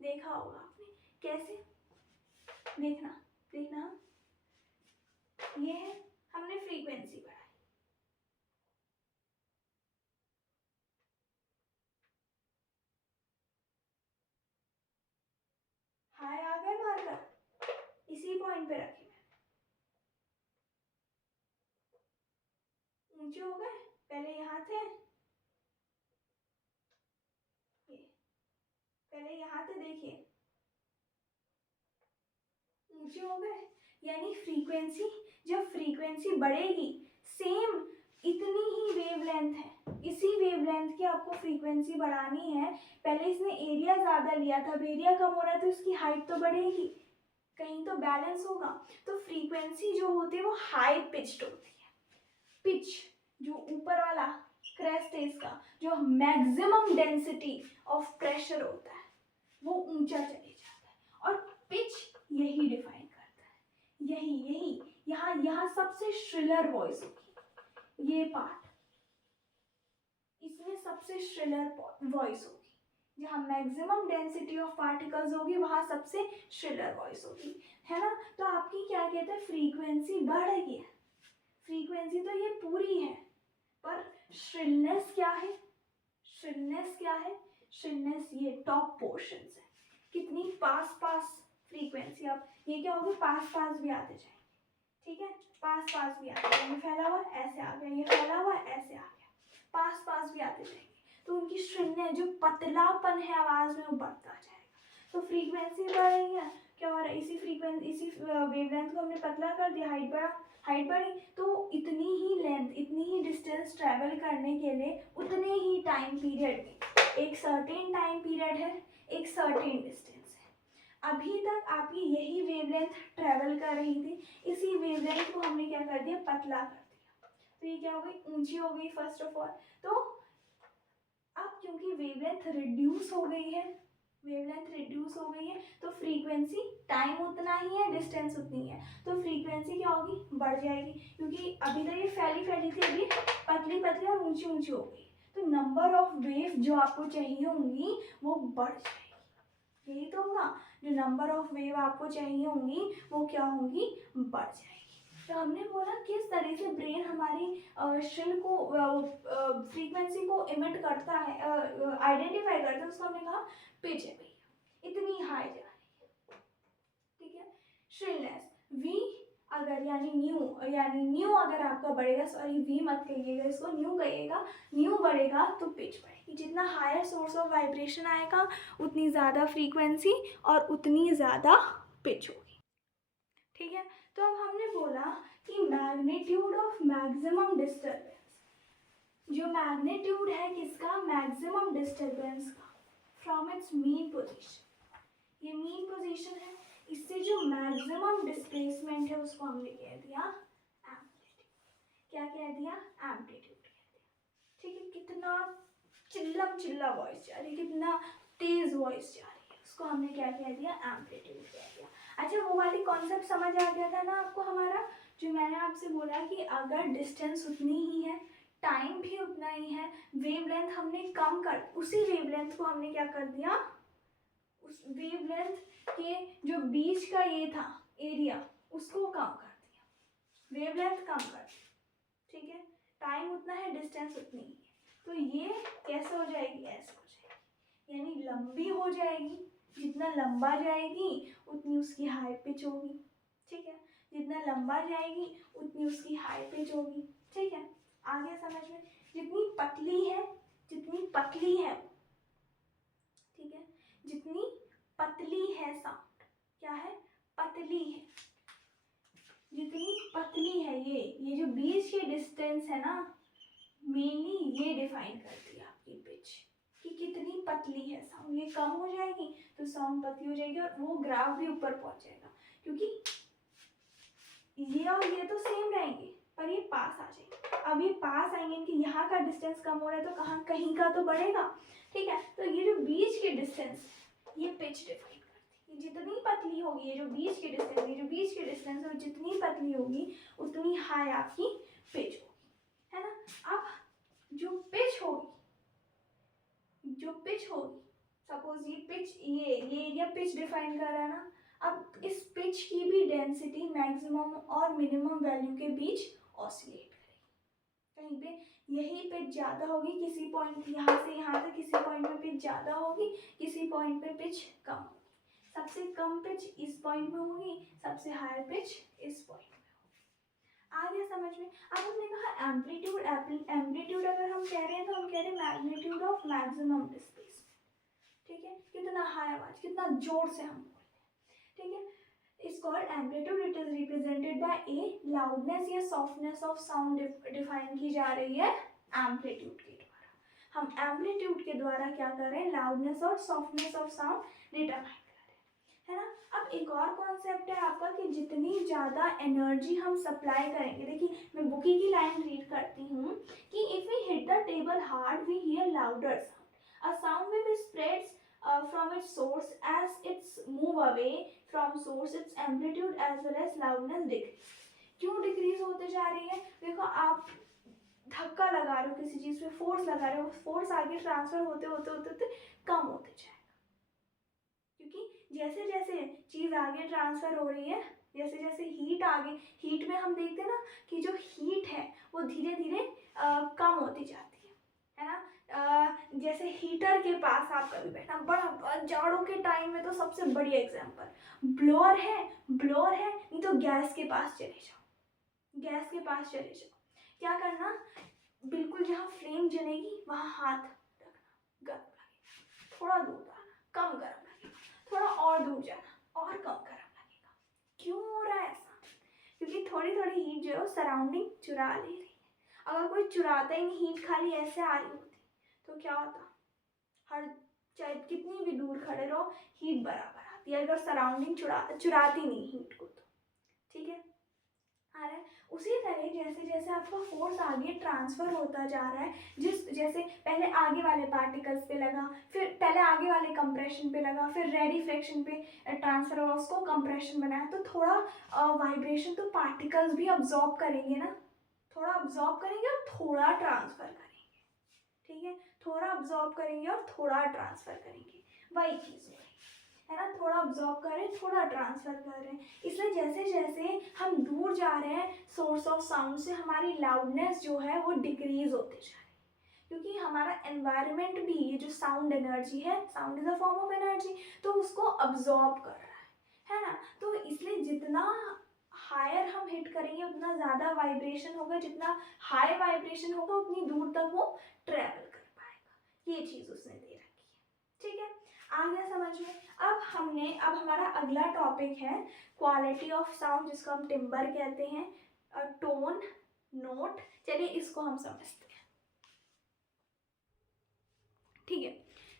देखा होगा आपने, कैसे, देखना देखना, ये है, हमने फ्रीक्वेंसी बढ़ाई, हाई आ गए मार्कर, इसी पॉइंट पे रखे, ऊंचे हो गए, पहले यहाँ थे, ये पहले यहाँ थे, देखिए ऊंचे हो गए, यानी फ्रीक्वेंसी, जब फ्रीक्वेंसी बढ़ेगी सेम इतनी ही वेवलेंथ है, इसी वेवलेंथ की आपको फ्रीक्वेंसी बढ़ानी है। पहले इसने एरिया ज़्यादा लिया था, अब एरिया कम हो रहा है तो इसकी हाइट तो बढ़ेगी, कहीं तो बैलेंस होगा, तो फ्रीक्वेंसी जो होती है वो हाई पिच्ड होती है, पिच जो ऊपर वाला क्रेस्ट है इसका, जो मैक्सिमम डेंसिटी ऑफ प्रेशर होता है वो ऊंचा चले जाता है, और पिच यही डिफाइन करता है, यही यहाँ यहाँ सबसे श्रिलर वॉइस होगी, ये पार्ट इसमें सबसे श्रिलर वॉइस होगी, जहाँ मैक्सिमम डेंसिटी ऑफ पार्टिकल्स होगी वहाँ सबसे श्रिलर वॉइस होगी, है ना। तो आपकी क्या कहते हैं, फ्रीक्वेंसी बढ़ रही है, फ्रीक्वेंसी तो ये पूरी है, पर श्रिलनेस क्या है, श्रिलनेस क्या है, श्रिलनेस ये टॉप पोर्शंस है, कितनी पास पास फ्रीक्वेंसी, अब ये क्या होगी, पास पास भी आते जाएंगे, ठीक है, पास पास भी आते जाएंगे, फैला हुआ ऐसे आ गया, ये फैला हुआ ऐसे आ गया, पास पास भी आते जाएंगे, तो उनकी श्रिलनेस जो पतलापन है आवाज़ में वो बढ़ता जाएगा, तो फ्रीक्वेंसी बढ़ रही है, क्या हो रहा है, इसी फ्रीक्वेंसी इसी वेवलेंथ को हमने पतला कर दिया, हाइट बढ़ी, तो इतनी ही लेंथ, इतनी ही डिस्टेंस ट्रैवल करने के लिए उतने ही टाइम पीरियड में, एक सर्टेन टाइम पीरियड है, एक सर्टेन डिस्टेंस है। अभी तक आपकी यही वेवलेंथ ट्रैवल कर रही थी, इसी वेवलेंथ को हमने क्या कर दिया, पतला कर दिया, तो ये क्या हो गई, ऊंची हो गई फर्स्ट ऑफ ऑल। तो अब क्योंकि वेवलेंथ रिड्यूस हो गई है, वेवलेंथ रिड्यूस हो गई है, तो फ्रीक्वेंसी, टाइम उतना ही है, डिस्टेंस उतनी है, तो फ्रीक्वेंसी क्या होगी, बढ़ जाएगी, क्योंकि अभी तक ये फैली फैली थी, अभी पतली पतली और ऊंची ऊंची हो गई, तो नंबर ऑफ वेव जो आपको चाहिए होंगी वो बढ़ जाएगी, यही तो होगा, जो नंबर ऑफ वेव आपको चाहिए होंगी वो क्या होंगी, बढ़ जाएगी। तो हमने बोला किस तरह से ब्रेन हमारी श्रिल को, फ्रीक्वेंसी को इमिट करता है, आइडेंटिफाई करता है, उसको हमने कहा पिच है भैया, इतनी हाई जा रही है, ठीक है। श्रिलनेस वी अगर यानी न्यू अगर आपका बढ़ेगा, सॉरी वी मत कहिएगा, इसको न्यू कहिएगा, न्यू बढ़ेगा तो पिच बढ़ेगी, जितना हायर सोर्स ऑफ वाइब्रेशन आएगा उतनी ज़्यादा फ्रीक्वेंसी और उतनी ज़्यादा पिच होगी, ठीक है। तो अब हमने बोला कि मैग्नीट्यूड ऑफ मैक्सिमम डिस्टर्बेंस, जो मैग्नीट्यूड है किसका, मैक्सिमम डिस्टर्बेंस का फ्रॉम इट्स मीन पोजीशन, ये मीन पोजीशन है, इससे जो मैक्सिमम डिस्प्लेसमेंट है उसको हमने कह दिया एम्पलीट्यूड। क्या कह दिया, एम्पलीट्यूड कह दिया। ठीक है, कितना चिल्ला वॉइस जा रही है, कितना तेज वॉइस जा रही है, उसको हमने क्या कह दिया, एम्पलीट्यूड कह दिया। अच्छा, वो वाली कॉन्सेप्ट समझ आ गया था ना आपको हमारा, जो मैंने आपसे बोला कि अगर डिस्टेंस उतनी ही है, टाइम भी उतना ही है, वेवलेंथ हमने कम कर, उसी वेवलेंथ को हमने क्या कर दिया, उस वेवलेंथ के जो बीच का ये था एरिया उसको कम कर दिया, वेवलेंथ कम कर दी। ठीक है, टाइम उतना है, डिस्टेंस उतनी ही है, तो ये कैसे हो जाएगी, ऐसे हो जाएगी, यानी लंबी हो जाएगी, जितना लंबा जाएगी उतनी उसकी हाई पिच होगी। ठीक है, जितना लंबा जाएगी उतनी उसकी हाई पिच होगी। ठीक है, आ गया समझ में, जितनी पतली है, जितनी पतली है, ठीक है, जितनी पतली है साउंड, क्या है, पतली है, जितनी पतली है, ये जो बीच की डिस्टेंस है ना, मेनली ये डिफाइन करती है आपकी पिच कि कितनी पतली है साउंड। ये कम हो जाएगी तो साउंड पतली हो जाएगी और वो ग्राफ भी ऊपर पहुंच जाएगा, क्योंकि ये और ये तो सेम रहेंगे पर ये पास आ जाएंगे। अब ये पास आएंगे कि यहाँ का डिस्टेंस कम हो रहा है तो कहाँ कहीं का तो बढ़ेगा। ठीक है, तो ये जो बीच की डिस्टेंस, ये पिच डिफाइन करती है, जितनी पतली होगी ये जो बीच की डिस्टेंस, ये जो बीच की डिस्टेंस है जितनी पतली होगी उतनी हाई आपकी पिच होगी, है ना। अब जो पिच होगी, सपोज ये पिच, ये एरिया पिच डिफाइन कर रहा है ना, अब इस पिच की भी डेंसिटी मैक्सिमम और मिनिमम वैल्यू के बीच ऑसिलेट करेगी। कहीं पे यही पिच ज़्यादा होगी, किसी पॉइंट यहाँ से यहाँ तक किसी पॉइंट पे पिच ज़्यादा होगी, किसी पॉइंट पे पिच कम होगी। सबसे कम पिच इस पॉइंट में होगी, सबसे हाई पिच इस पॉइंट में होगी। आ गया समझ में। अब हमने कहा एम्पलीट्यूड, एम्पलीट्यूड अगर हम कह रहे हैं तो हम कह रहे हैं मैग्नीट्यूड ऑफ मैक्सिमम डिस्प्लेसमेंट। ठीक है, कितना हाई आवाज, कितना जोर से हम बोल रहे हैं। ठीक है, is called amplitude, it is represented by A loudness या सॉफ्टनेस ऑफ साउंड डिफाइन की जा रही है एम्पलीट्यूड के द्वारा। हम एम्पलीट्यूड के द्वारा क्या कर रहे हैं, लाउडनेस और सॉफ्टनेस ऑफ साउंड डिटरमाइन कर रहे हैं, है ना। अब एक और कॉन्सेप्ट है आपका कि जितनी ज़्यादा एनर्जी हम सप्लाई करेंगे, देखिए मैं बुकी की लाइन रीड करती हूँ कि if we hit the table hard we hear louder sound, a sound wave spreads from its source, as it's move away from source its amplitude as well as loudness decrease। क्यों decrease होते जा रही है, देखो आप धक्का लगा रहे हो किसी चीज़ पे, फोर्स लगा रहे हो, फोर्स आगे ट्रांसफर होते होते होते होते कम होते जाएगा, क्योंकि जैसे जैसे चीज़ आगे ट्रांसफर हो रही है, जैसे जैसे हीट आगे, हीट में हम देखते हैं ना कि जो हीट है वो धीरे धीरे कम होती जाती है ना। जैसे हीटर के पास आप कभी बैठना, बड़ा जाड़ों के टाइम में तो सबसे बढ़िया एग्जांपल ब्लोअर है, नहीं तो गैस के पास चले जाओ, क्या करना, बिल्कुल जहाँ फ्लेम जलेगी वहाँ हाथ रखना, गर्म लगेगा, थोड़ा दूर जाना, कम गर्म लगेगा, थोड़ा और दूर जाना और कम गर्म लगेगा। क्यों हो रहा है ऐसा, क्योंकि थोड़ी थोड़ी हीट जो है सराउंडिंग चुरा ले रही है। अगर कोई चुराता ही नहीं, हीट खाली ऐसे आ रही होती तो क्या होता, हर चाहे कितनी भी दूर खड़े रहो हीट बराबर आती है, अगर सराउंडिंग चुराती नहीं हीट को तो। ठीक है, आ रहा है। उसी तरह जैसे जैसे आपका फोर्स आगे ट्रांसफर होता जा रहा है, जैसे पहले आगे वाले पार्टिकल्स पे लगा, फिर पहले आगे वाले कंप्रेशन पे लगा, फिर रेडिफ्रैक्शन पे ट्रांसफर हुआ, उसको कंप्रेशन बनाया, तो थोड़ा वाइब्रेशन तो पार्टिकल्स भी अब्जॉर्ब करेंगे ना, थोड़ा अब्जॉर्ब करेंगे और थोड़ा ट्रांसफर करेंगे। ठीक है, थोड़ा अब्जॉर्ब करेंगे और थोड़ा ट्रांसफर करेंगे, वही चीज़ हो रही है ना, थोड़ा अब्जॉर्ब कर रहे हैं, थोड़ा ट्रांसफर कर रहे हैं। इसलिए जैसे जैसे हम दूर जा रहे हैं सोर्स ऑफ साउंड से, हमारी लाउडनेस जो है वो डिक्रीज होते जा रही है, क्योंकि हमारा एनवायरनमेंट भी ये जो साउंड एनर्जी है, sound is a form of energy, तो उसको अब्जॉर्ब कर रहा है ना। तो इसलिए जितना हायर हम हिट करेंगे उतना ज़्यादा वाइब्रेशन होगा, जितना हाई वाइब्रेशन होगा उतनी दूर तक वो ट्रैवल कर पाएगा। ये चीज़ उसने दे रखी है। ठीक है, आ गया समझ में। अब हमारा अगला टॉपिक है क्वालिटी ऑफ साउंड, जिसको हम टिम्बर कहते हैं, टोन, नोट। चलिए इसको हम समझते हैं। ठीक है।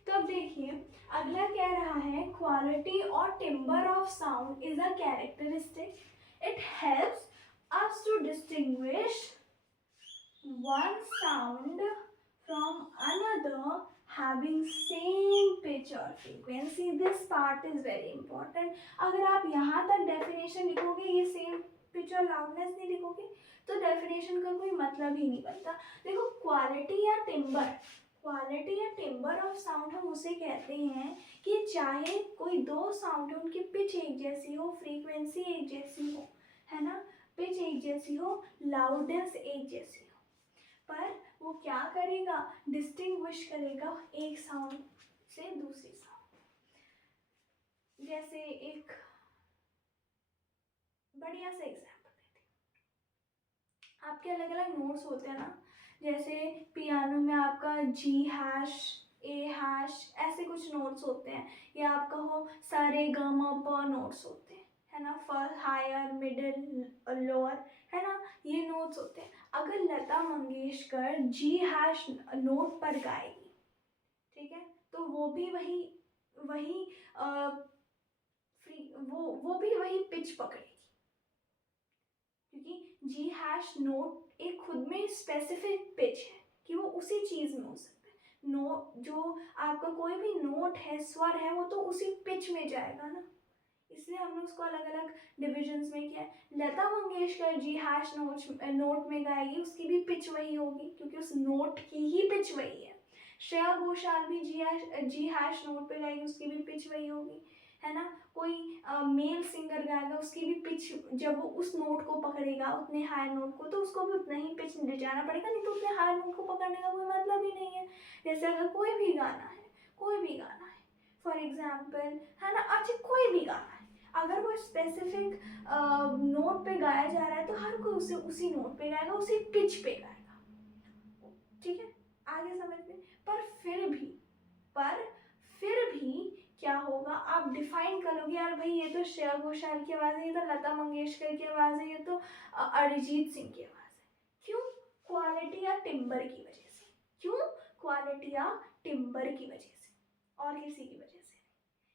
तो अब देखिए अगला कह रहा है क्वालिटी और timber of sound is a characteristic, it helps us to distinguish one sound from another having same pitch or frequency. This part is very important. अगर आप यहाँ तक डेफिनेशन लिखोगे, ये सेम पिच और लाउडनेस नहीं लिखोगे तो डेफिनेशन का कोई मतलब ही नहीं बनता। देखो क्वालिटी या टिम्बर ऑफ साउंड हम उसे कहते हैं कि चाहे कोई दो साउंड है, उनकी पिच एक जैसी हो, फ्रीक्वेंसी एक जैसी हो, है ना, पिच एक जैसी हो, लाउडनेस एक जैसी हो, पर वो क्या करेगा, डिस्टिंग्विश करेगा एक साउंड से दूसरी साउंड। जैसे एक बढ़िया सा एग्जाम्पल देते हैं, आपके अलग अलग नोट्स होते हैं ना, जैसे पियानो में आपका जी हैश, ए हैश, ऐसे कुछ नोट्स होते हैं, या आपका हो सा रे ग म प नोट्स होते हैं, है ना, फर्स्ट हायर मिडिल लोअर, है ना, ये नोट्स होते हैं। अगर लता मंगेशकर जी हैश नोट पर गाएगी, ठीक है, तो वो भी वही वो भी वही पिच पकड़ेगी, क्योंकि जी हैश नोट एक खुद में स्पेसिफिक पिच है कि वो उसी चीज़ में हो सकता है। नोट जो आपका कोई भी नोट है, स्वर है, वो तो उसी पिच में जाएगा ना, इसलिए हमने उसको अलग अलग डिविजन्स में किया है। लता मंगेशकर जी हैश नोट में गाएगी, उसकी भी पिच वही होगी क्योंकि उस नोट की ही पिच वही है। श्रेया घोषाल भी जी हैश नोट पे गाएगी, उसकी भी पिच वही होगी, है ना। कोई मेल सिंगर गाएगा, उसकी भी पिच, जब वो उस नोट को पकड़ेगा, उतने हाई नोट को, तो उसको भी उतना ही पिच ले जाना पड़ेगा, नहीं तो उतने हाई नोट को पकड़ने का कोई मतलब ही नहीं है। जैसे अगर कोई भी गाना है फॉर एग्जाम्पल, है ना, अच्छा कोई भी गाना है, अगर वो स्पेसिफिक नोट पे गाया जा रहा है तो हर कोई उसे उसी नोट पे गाएगा, उसी पिच पे गाएगा, ठीक है, आगे समझ में। पर फिर भी क्या होगा, आप डिफाइन करोगे, यार भाई ये तो श्रेया घोषाल की आवाज़ है, ये तो लता मंगेशकर की आवाज़ है, ये तो अरिजीत सिंह की आवाज़ है। क्यों? क्वालिटी या टिम्बर की वजह से। क्यों? क्वालिटी या टिम्बर की वजह से, और किसी की वजह से,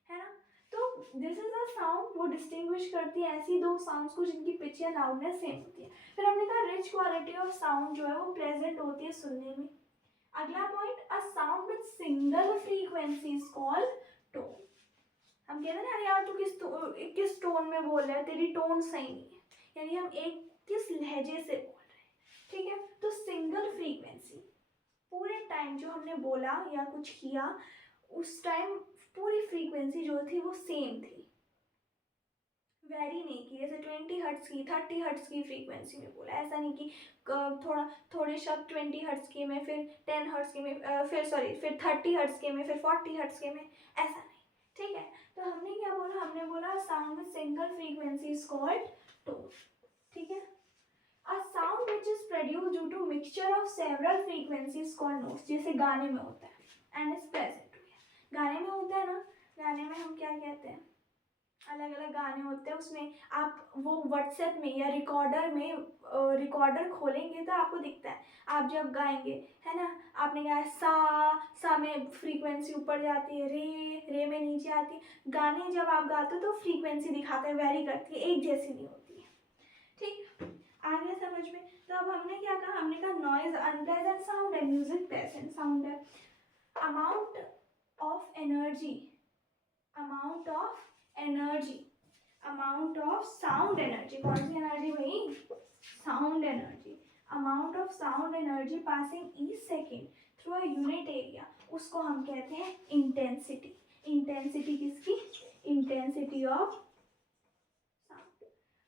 है ना। तो दिस इज अ साउंड, वो डिस्टिंग्विश करती है ऐसी दो साउंड्स को जिनकी पिच या लाउडनेस सेम होती है। फिर हमने कहा रिच क्वालिटी ऑफ साउंड जो है वो प्रेजेंट होती है सुनने में। अगला point, a sound with single frequency is called tone. हम कहते हैं ना, अरे यार तू किस टोन में बोल रहा है, तेरी टोन सही नहीं है, यानी हम एक किस लहजे से बोल रहे हैं, ठीक है। तो सिंगल फ्रीक्वेंसी, पूरे टाइम जो हमने बोला या कुछ किया उस टाइम पूरी फ्रीक्वेंसी जो थी वो सेम थी, वेरी नहीं की। जैसे 20 हर्ट्स की, 30 हर्ट्स की फ्रीक्वेंसी में बोला, ऐसा नहीं कि थोड़े शब्द 20 हर्ट्स के में, फिर 10 हर्ट्स के में, फिर 30 हर्ट्स के में, फिर 40 हर्ट्स के में, ऐसा नहीं, ठीक है। तो हमने क्या बोला, हमने बोला sound with single frequency is called tone, ठीक है। A sound which is produced due to mixture of several frequencies called notes, जैसे गाने में होता है and is present। गाने में होता है ना, गाने में हम क्या कहते हैं, अलग अलग गाने होते हैं, उसमें आप वो व्हाट्सएप में या रिकॉर्डर खोलेंगे तो आपको दिखता है, आप जब गाएंगे, है ना, आपने गाया सा में फ्रीक्वेंसी ऊपर जाती है, रे में नीचे आती है। गाने जब आप गाते हो तो फ्रीक्वेंसी दिखाते हैं, वेरी करती है, एक जैसी नहीं होती है, ठीक, आगे समझ में। तो अब हमने क्या कहा, हमने कहा नॉइज अनप्लेजेंट साउंड है, म्यूजिक प्लेजेंट साउंड है। अमाउंट ऑफ साउंड एनर्जी, कौन सी एनर्जी भाई, sound energy. Amount of sound energy passing each second through a unit area, उसको हम कहते हैं इंटेंसिटी। इंटेंसिटी किसकी, intensity of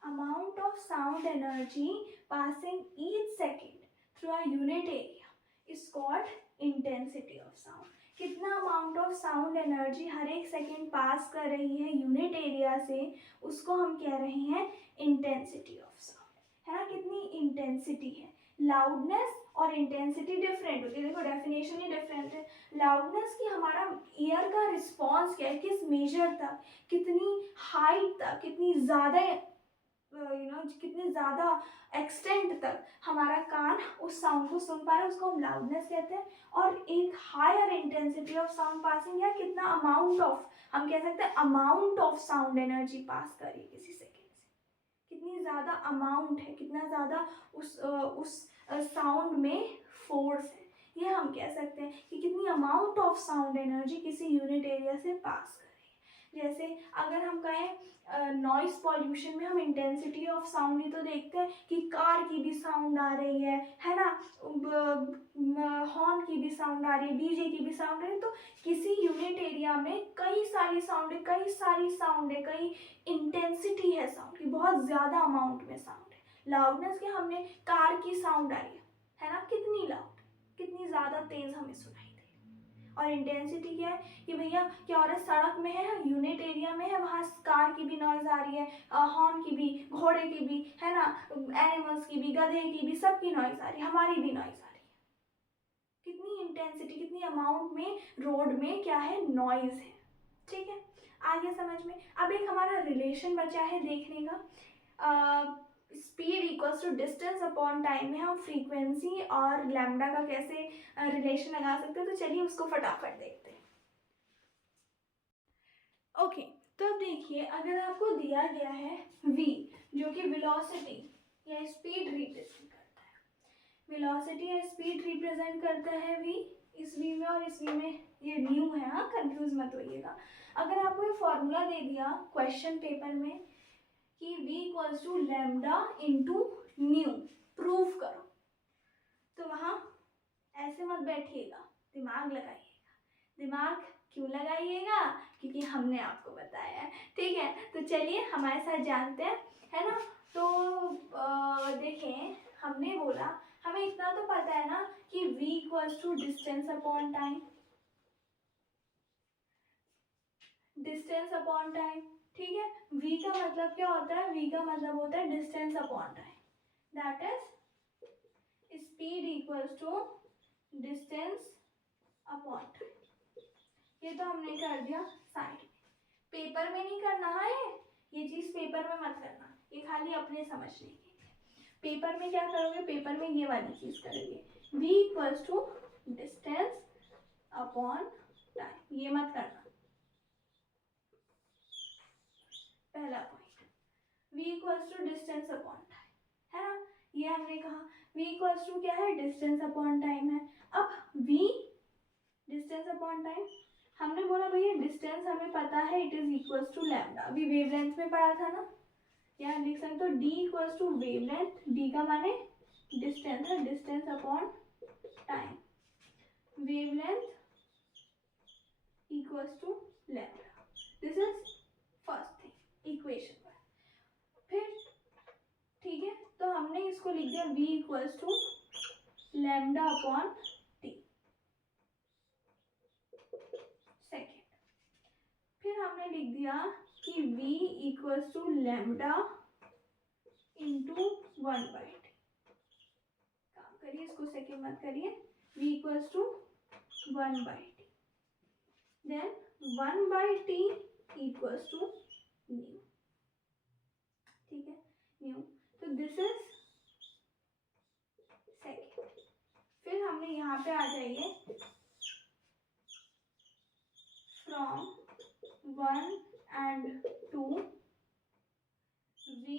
amount of sound energy passing each second through a unit area is called intensity of sound। कितना amount of sound energy हर एक second पास कर रही है यूनिट एरिया से, उसको हम कह रहे हैं इंटेंसिटी ऑफ साउंड, है ना। कितनी इंटेंसिटी है, लाउडनेस और इंटेंसिटी डिफरेंट होती है, देखो डेफिनेशन ही डिफरेंट है। लाउडनेस की हमारा ईयर का रिस्पॉन्स क्या है, किस मेजर तक, कितनी हाइट तक, कितनी ज़्यादा कितने ज़्यादा एक्सटेंट तक हमारा कान इंसान उस साउंड को सुन पा रहा है उसको हम लाउडनेस कहते हैं। और एक higher intensity of sound passing या कितना अमाउंट ऑफ, हम कह सकते हैं amount of sound energy pass कर रही है किसी सेकेंड से, कितनी ज़्यादा अमाउंट है, कितना ज़्यादा उस साउंड में फोर्स है, ये हम कह सकते हैं कि कितनी अमाउंट ऑफ साउंड एनर्जी किसी यूनिट एरिया से पास कर रही है। जैसे अगर हम कहें नॉइस पॉल्यूशन में हम इंटेंसिटी ऑफ साउंड ही तो देखते हैं कि कार की भी साउंड आ रही है ना, हॉर्न की भी साउंड आ रही है, डीजे की भी साउंड आ रही है। तो किसी यूनिट एरिया में कई सारी साउंड है, कई सारी साउंड है, कई इंटेंसिटी है साउंड की, बहुत ज़्यादा अमाउंट में साउंड है। लाउडनेस की हमने कार की साउंड आई है ना, कितनी लाउड, कितनी ज़्यादा तेज़ हमें सुनाई दे। और इंटेंसिटी क्या है कि भैया क्या हो रहा है, सड़क में है, यूनिट एरिया में है, वहाँ कार की भी नॉइज़ आ रही है, हॉर्न की भी, घोड़े की भी है ना, एनिमल्स की भी, गधे की भी, सबकी नॉइज़ आ रही है, हमारी भी नॉइज़ आ रही है। कितनी इंटेंसिटी, कितनी अमाउंट में रोड में क्या है, नॉइज़ है। ठीक है, आ गया समझ में। अब एक हमारा रिलेशन बचा है देखने का, speed equals to distance upon time में हम फ्रीक्वेंसी और लैम्डा का कैसे रिलेशन लगा सकते हैं, तो चलिए उसको फटाफट देखते हैं। ओके, तो अब देखिए अगर आपको दिया गया है v जो कि वेलोसिटी या स्पीड रिप्रेजेंट करता है, वेलोसिटी या स्पीड रिप्रेजेंट करता है v, इस v में और इस v में ये न्यू है, हाँ कंफ्यूज मत होइएगा। अगर आपको ये फॉर्मूला दे दिया क्वेश्चन पेपर में कि v equals to lambda into nu, prove करो, तो वहाँ ऐसे मत बैठिएगा, दिमाग लगाइएगा। दिमाग क्यों लगाइएगा, क्योंकि हमने आपको बताया है। ठीक है, तो चलिए हमारे साथ जानते हैं, है ना। तो देखें, हमने बोला हमें इतना तो पता है ना कि v equals to distance upon time, distance upon time. ठीक है, v का मतलब क्या होता है, v का मतलब होता है distance upon time, that is speed equals to distance upon time. ये तो हमने कर दिया साइड में, पेपर में नहीं करना है, ये चीज़ पेपर में मत करना, ये खाली अपने समझने के लिए। पेपर में क्या करोगे, पेपर में ये वाली चीज़ करोगे, v equals to distance upon time, ये मत करना। पहला point, v equals to distance upon time, है ना, ये हमने कहा v इक्वल्स टू क्या है, डिस्टेंस अपॉन टाइम है। अब v डिस्टेंस अपॉन टाइम, हमने बोला भैया डिस्टेंस हमें पता है, it is equals to lambda, अभी वेवलेंथ में पढ़ा था ना, यहाँ लिख सकते हो d equals to wavelength, d का माने डिस्टेंस है, distance upon time, wavelength equals to lambda, this is first thing equation पर। फिर ठीक है, तो हमने इसको लिख दिया v equals to lambda upon t। Second, फिर हमने लिख दिया कि v equals to lambda into 1/t। काम करिए, इसको सेकेंड मत करिए, v equals to 1/t, then 1/t equals to nu. ठीक है, न्यू, तो दिस इज सेकेंड। फिर हमने यहाँ पे आ जाइए, from 1 and 2 v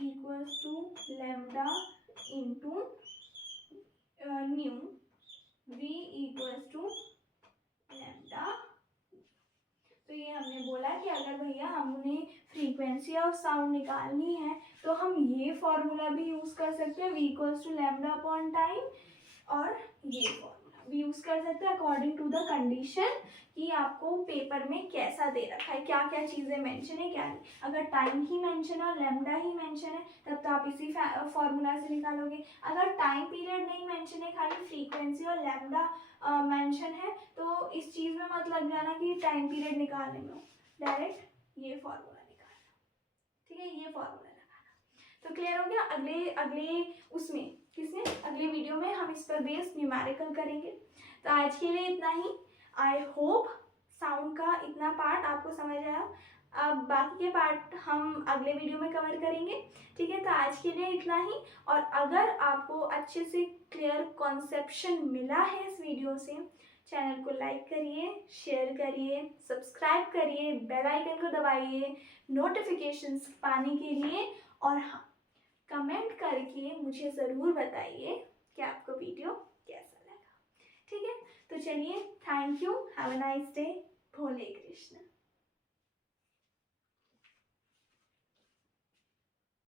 equals to lambda into new, v equals to lambda। तो ये हमने बोला कि अगर भैया हमने फ्रीक्वेंसी ऑफ साउंड निकालनी है तो हम ये फॉर्मूला भी यूज़ कर सकते हैं, v equals to lambda upon time, और ये फॉर्मूला भी यूज़ कर सकते हैं अकॉर्डिंग टू द कंडीशन कि आपको पेपर में कैसा दे रखा है, क्या क्या चीज़ें मेंशन है क्या नहीं। अगर टाइम ही मेंशन है और लैम्डा ही मेंशन है तब तो आप इसी फॉर्मूला से निकालोगे। अगर टाइम पीरियड नहीं मेंशन है, खाली फ्रीक्वेंसी और लैम्डा मेंशन है, तो इस चीज़ में मत लग जाना कि टाइम पीरियड निकालने में, डायरेक्ट ये फॉर्मूला निकालना। ठीक है, ये फॉर्मूला लगाना। तो क्लियर हो गया। अगले उसमें किसमें, अगले वीडियो में हम इस पर बेस्ड न्यूमेरिकल करेंगे। तो आज के लिए इतना ही। आई होप साउंड का इतना पार्ट आपको समझ आया। अब बाकी के पार्ट हम अगले वीडियो में कवर करेंगे। ठीक है, तो आज के लिए इतना ही। और अगर आपको अच्छे से क्लियर कॉन्सेप्शन मिला है इस वीडियो से, चैनल को लाइक करिए, शेयर करिए, सब्सक्राइब करिए, बेल आइकन को दबाइए नोटिफिकेशंस पाने के लिए। और हाँ, कमेंट करके मुझे ज़रूर बताइए कि आपको वीडियो कैसा लगा। ठीक है, तो चलिए, thank you, have a nice day, Bhole Krishna.